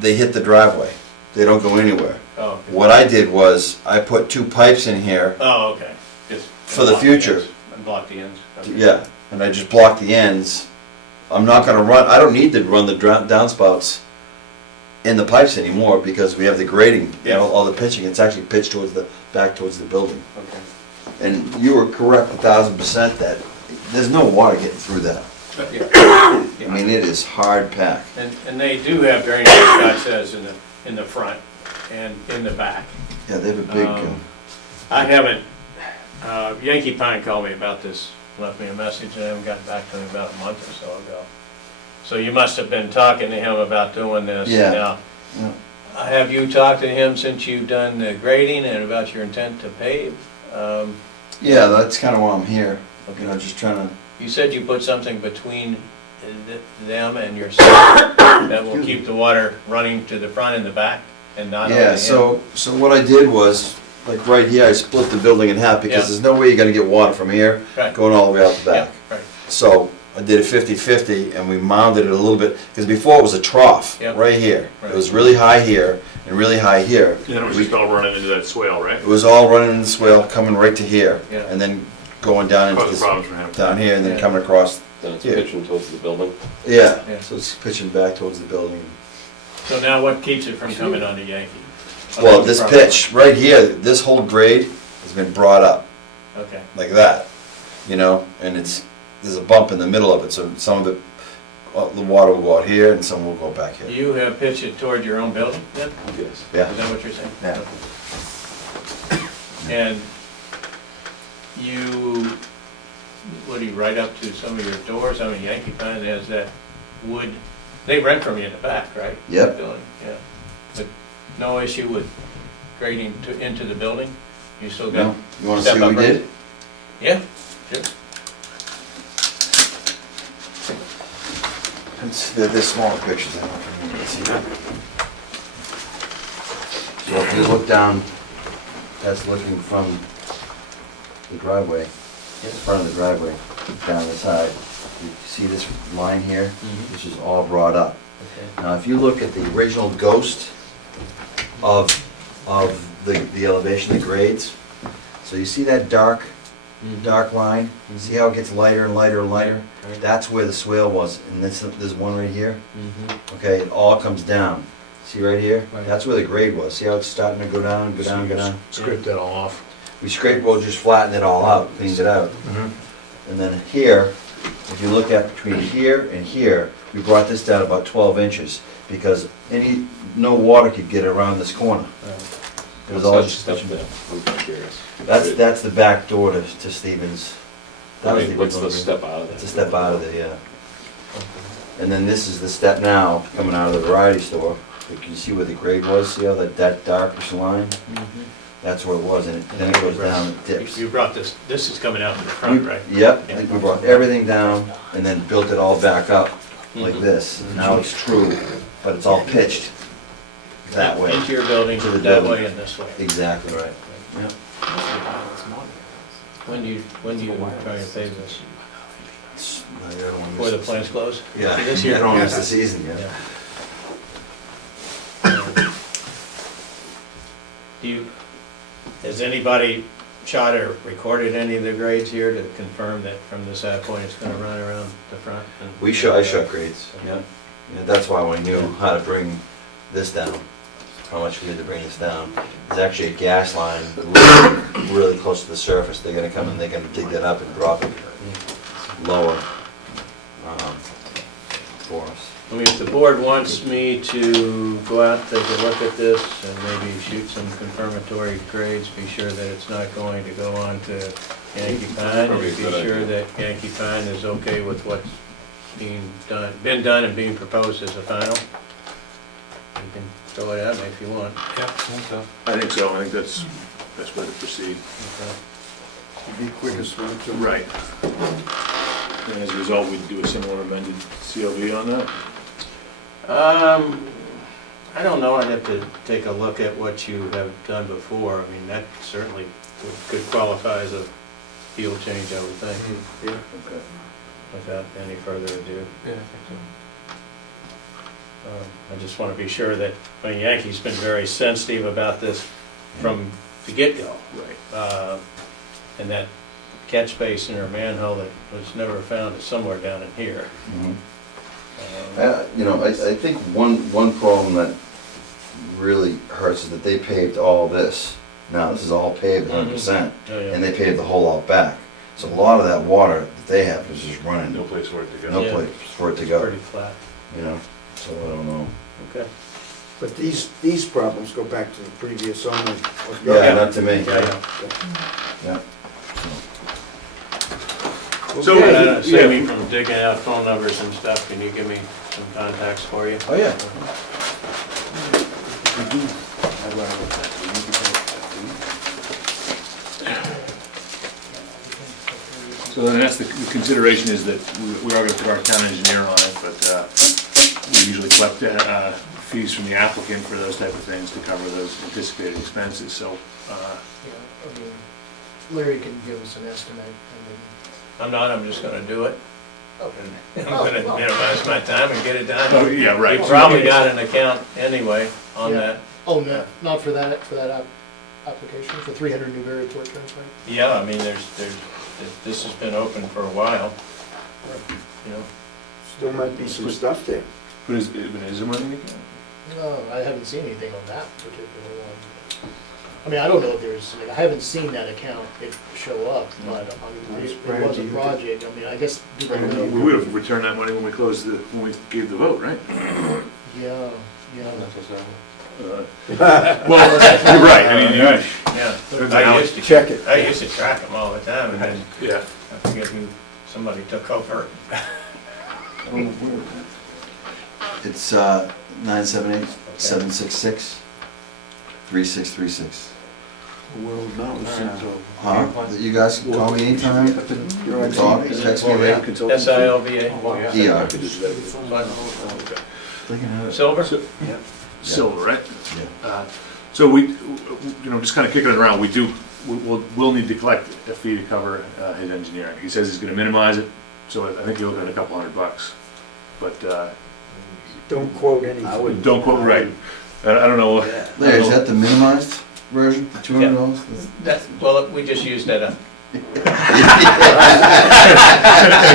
they hit the driveway. They don't go anywhere. Oh, What I did was I put 2 pipes in here, oh, okay. Just For the block future. ends, and block the ends. Okay. yeah, and I just blocked the ends. I'm not gonna run, I don't need to run the downspouts in the pipes anymore because we have the grading, Yeah. all the pitching, it's actually pitched back towards the building. Okay. And you were correct 1,000% that there's no water getting through that. I mean, it is hard packed. And they do have drainage, Scott says, in the front and in the back. Yeah, they have a big, I haven't, Yankee Pine called me about this, left me a message, and I haven't gotten back to him about a month or so ago. So you must have been talking to him about doing this. Yeah. Now, Yeah. have you talked to him since you've done the grading and about your intent to pave? yeah, that's kind of why I'm here. Just trying to, You said you put something between them and yourself that will keep the water running to the front and the back and not only yeah, him. so what I did was, like right here, I split the building in half because Yeah. there's no way you're gonna get water from here Right. going all the way out the Yeah, back. right. So I did a 50-50 and we mounded it a little bit, because before it was a trough, Yep. right here. Right. It was really high here and really high here. And then it was just all running into that swale, right? It was all running in the swale, coming right to here, Yeah. and then going down into Caused this, problems for him. down here, and then Yeah. coming across. Then it's Yeah. pitching towards the building. Yeah, Yeah. so it's pitching back towards the building. So now what keeps it from coming onto Yankee? Well, this pitch, right here, this whole grade has been brought up Okay. like that, and there's a bump in the middle of it, so some of it, the water will go out here and some will go back here. You have pitched it toward your own building then? Yes. Yeah. Is that what you're saying? Yeah. And you, what do you write up to some of your doors? I mean, Yankee Pine has that wood, they rent from you in the back, right? Yep. Building, yeah. But no issue with grading into the building? You still got? No? You wanna step see what up we right- did? Yeah, sure. They're smaller pictures, I don't know if you can see that. So if you look down, that's looking from the driveway, the front of the driveway, down the side. You see this line here, which is all brought up. Okay. Now, if you look at the original ghost of the elevation, the grades, so you see that dark line? See how it gets lighter and lighter and lighter? That's where the swale was, and there's one right here. Okay, it all comes down. See right here? Right. That's where the grade was. See how it's starting to go down, go down, go down? Scrape that all off. We scraped, we'll just flatten it all out, cleaned it out. And then here, if you look at between here and here, we brought this down about 12 inches because no water could get around this corner. It was all What's just that step there? I'm curious. that's the back door to Stevens. That was the What's original the agreement. step out of that? It's a step out of there, yeah. And then this is the step now, coming out of the variety store. You can see where the grade was, see how that darkish line? That's where it was, and then it goes down, it dips. You brought this is coming out to the front, right? Yep, I think we brought everything down and then built it all back up like Mhm. this. Now it's true, but it's all pitched that way. Into your building, To the that building. way and this way. Exactly right. Yep. When do you try to pave this? I don't wanna Before the miss plants close? Yeah, This I year? don't miss the season yet. Has anybody shot or recorded any of the grades here to confirm that from this point it's gonna run around the front? I shot grades, yeah. Yeah, that's why we knew how to bring this down, how much we had to bring this down. There's actually a gas line really close to the surface. They're gonna come and they're gonna dig that up and drop it lower for us. I mean, if the board wants me to go out, take a look at this and maybe shoot some confirmatory grades, be sure that it's not going to go on to Yankee Pine, and be sure that Yankee Pine is okay with what's been done and being proposed as a final. You can throw it at me if you want. I think so, I think that's the best way to proceed. Be quickest one to. Right. And as a result, we'd do a similar amended COV on that? I don't know, I'd have to take a look at what you have done before. I mean, that certainly could qualify as a field change, I would think, Yeah. Okay. without any further ado. Yeah, I think so. I just want to be sure that, I mean, Yankee's been very sensitive about this from the get-go. Right. And that catch basin or manhole that was never found is somewhere down in here. You know, I think one problem that really hurts is that they paved all this. Now, this is all paved 100%, Oh, yeah. and they paved the whole out back. So a lot of that water that they have is just running, No place for it to go. no Yeah. place for it to go, Pretty flat. you know, so I don't know. Okay. But these problems go back to the previous owner. of- Yeah, not to me. Yeah, Yeah. So, yeah. Save yeah, me from digging out phone numbers and stuff. Can you give me some contacts for you? Oh, yeah. so then that's the consideration is that we are gonna put our town engineer on it, but we usually collect fees from the applicant for those type of things to cover those anticipated expenses, so, Yeah, I mean, Larry can give us an estimate and I'm not, I'm just gonna do it. then, I'm gonna minimize my time and get it done. oh, yeah, right. We probably got an account anyway on Yeah. that. oh, no, not for that application, for 300 Newberry Port Turnpike? Yeah, I mean, this has been open for a while, you know. Still might be some stuff there. But is there money in the account? No, I haven't seen anything on that particular one. I mean, I don't know if there's, I haven't seen that account show up, but I mean, it was a project, I mean, I guess, do they know? We would have returned that money when we closed when we gave the vote, right? Yeah, yeah. Well, you're right, I mean, Yeah, I used to Check it. I used to track them all the time, and then yeah. I forget who, somebody took over. It's 978-766-3636. Well, no, You guys can call me anytime, talk, text me later. SILVA. ER. Silver? Silver, right? Yeah. So we, just kind of kicking it around, we'll need to collect a fee to cover his engineering. He says he's gonna minimize it, so I think you're looking at a couple $100. But don't quote anything. don't quote, right. I don't know. Larry, is that the minimized version, the $200? Well, we just used that up. If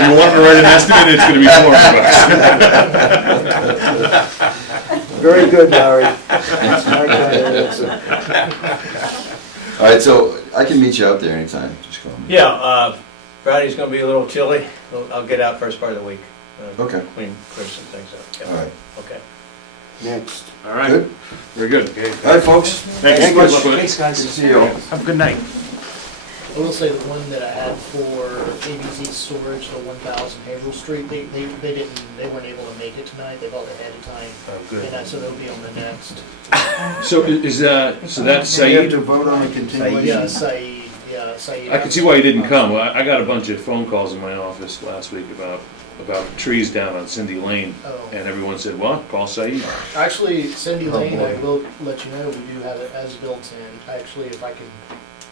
you want to write an estimate, it's gonna be $400. Very good, Larry. That's my kind of answer. All right, so I can meet you out there anytime, just call me. Yeah, Friday's gonna be a little chilly. I'll get out first part of the week. Okay. Clear some things up. Yeah. All right. Okay. Next. All right, Good. very good. All right, folks. Thanks so much. Good to see you all. Have a good night. will say the one that I had for ABC Storage, the 1000 Haverhill Street, they weren't able to make it tonight, they called ahead of time. Oh, good. And so they'll be on the next. So so that's Do you have Said? to vote on the continuation? Yeah, Said. I can see why you didn't come. Well, I got a bunch of phone calls in my office last week about trees down on Cindy Lane, Oh. and everyone said, well, call Said. Actually, Cindy Oh, Lane, I boy. will let you know, we do have it as built in. Actually, if I can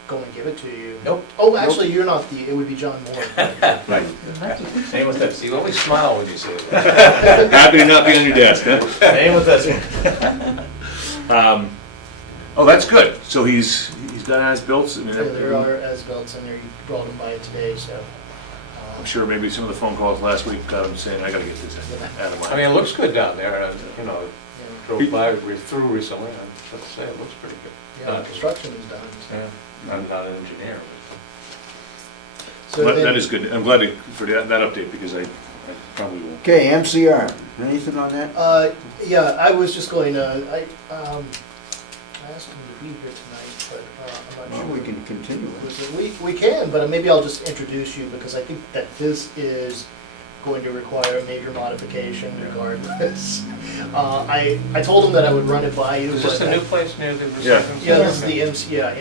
go and give it to you. Nope. Oh, actually, you're not it would be John Moore. Same with this. You always smile when you say that. Happy to not be on your desk, huh? Same with this one. Oh, that's good. So he's got as-built. I mean, Yeah, there are as built in there, you brought them by today, so. I'm sure maybe some of the phone calls last week got him saying, I gotta get this out of my. I mean, it looks good down there, you know, Yeah, drove by, through recently, and let's say it looks pretty good. yeah, construction is done. so. Yeah, I'm not an engineer. So That then- is good. I'm glad for that update, because I probably will. Okay, MCR, anything on that? Yeah, I was just going to, I asked him to be here tonight, but I'm not Well, sure. we can continue it. Was it- We can, but maybe I'll just introduce you, because I think that this is going to require a major modification regardless. I told him that I would run it by you. Is this but the I- new place near the recycling Yeah. center? Yeah, this is the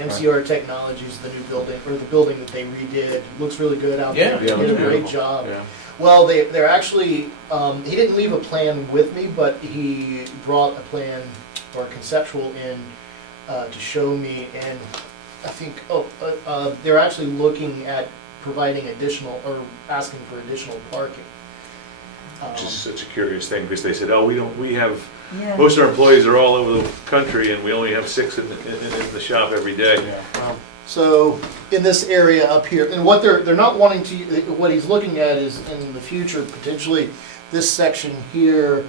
MCR Technologies, the new building, or the building that they redid. Looks really good out Yeah, there. yeah, They did a looks great beautiful. job. Yeah. Well, they're actually, he didn't leave a plan with me, but he brought a plan or a conceptual in to show me, and I think, they're actually looking at providing additional, or asking for additional parking. Which is such a curious thing, because they said, oh, we have, Yeah. most of our employees are all over the country, and we only have 6 in the shop every day. Yeah. So, in this area up here, and what they're not wanting to, what he's looking at is in the future, potentially, this section here,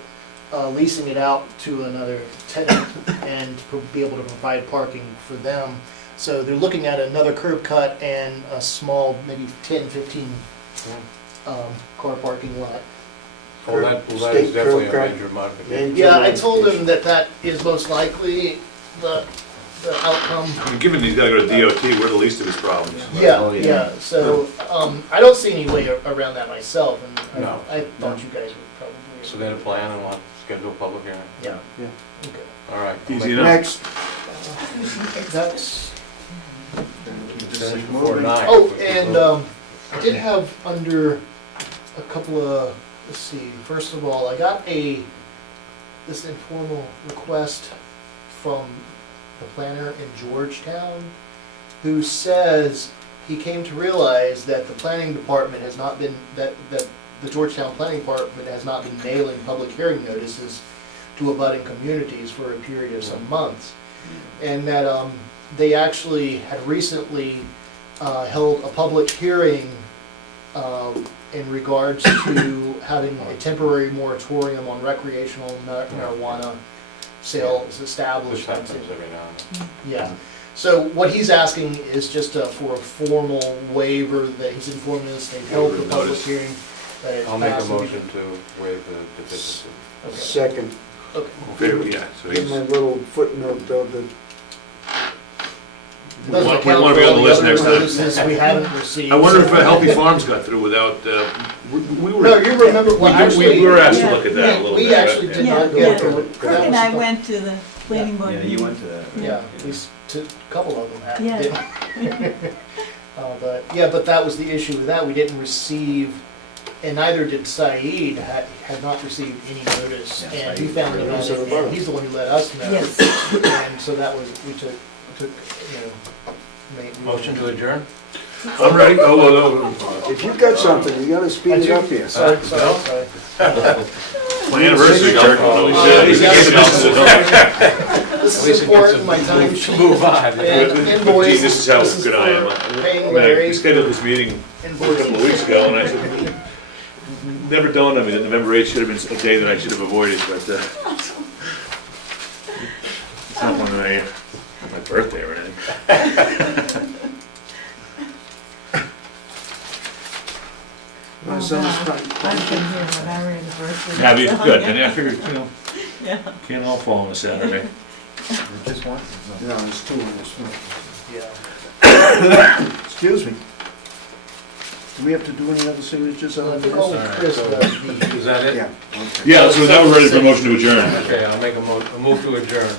leasing it out to another tenant and be able to provide parking for them. So they're looking at another curb cut and a small, maybe 10, 15 car parking lot. Well, that is State definitely a curb cut. major modification. Major Yeah, I told him modification. that is most likely the outcome. I mean, given he's gotta go to DOT, we're the least of his problems. Yeah, Oh, yeah. yeah, so, I don't see any way around that myself, and No. I thought you guys would probably. Submit a plan and want schedule a public hearing. Yeah. Yeah. Okay. All right. Easy enough. Next. That's, Finish before 9. oh, and, I did have under a couple of, let's see, first of all, I got this informal request from the planner in Georgetown, who says he came to realize that the planning department has not been, that the Georgetown Planning Department has not been mailing public hearing notices to abutting communities for a period of some months. And that they actually had recently held a public hearing in regards to having a temporary moratorium on recreational marijuana sales Which establishments. happens every now and then. Yeah, so what he's asking is just for a formal waiver that he's informing us, they've held the public Notice. hearing. That it's I'll make a passed. motion to waive the deficiency. Okay. Second, Okay. Okay, yeah, so in my he's, little footnote though, that It doesn't We account wanna for be on all the the list other next time. notices we haven't received. I wonder if Healthy Farms got through without, we were. No, you remember, well, actually. We were asked to Yeah. look at that a little bit. We actually but- did Yeah, not yeah. get through it. Kirk That and was I the- went to the planning board. Yeah, you went to that. right? Yeah, at least a couple of them had. Yeah. But that was the issue with that, we didn't receive, and neither did Said, had not received any notice, Yeah, and he Said found really about it, and he's the one who let us know. Yes. And so that was, we took, made. Motion to adjourn? I'm ready. Oh, if you've got something, you gotta speed it up here. Sorry. my anniversary, Kirk. He's against the business of dog. This At least is it important, gets my him time to sheet. move on. And invoice. Gee, this is how good I am. for Paying We Larry. scheduled this meeting a couple of weeks ago, and I said, never dawned on me that November 8th should have been a day that I should have avoided, but it's not one of my birthday or anything. Want to send us I've been here when I ran the first. Have you? Good, and I figured, Yeah. can't all fall on a Saturday. Just one? No, there's two in this one. Yeah. Excuse me. Do we have to do any other signatures on I this? think only Chris does the. Is that it? Yeah, okay. Yeah, so now we're ready for a motion to adjourn. Okay, I'll make a move to adjourn.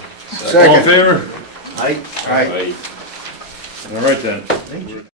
All in favor? Aye. Right. All right then. Thank you.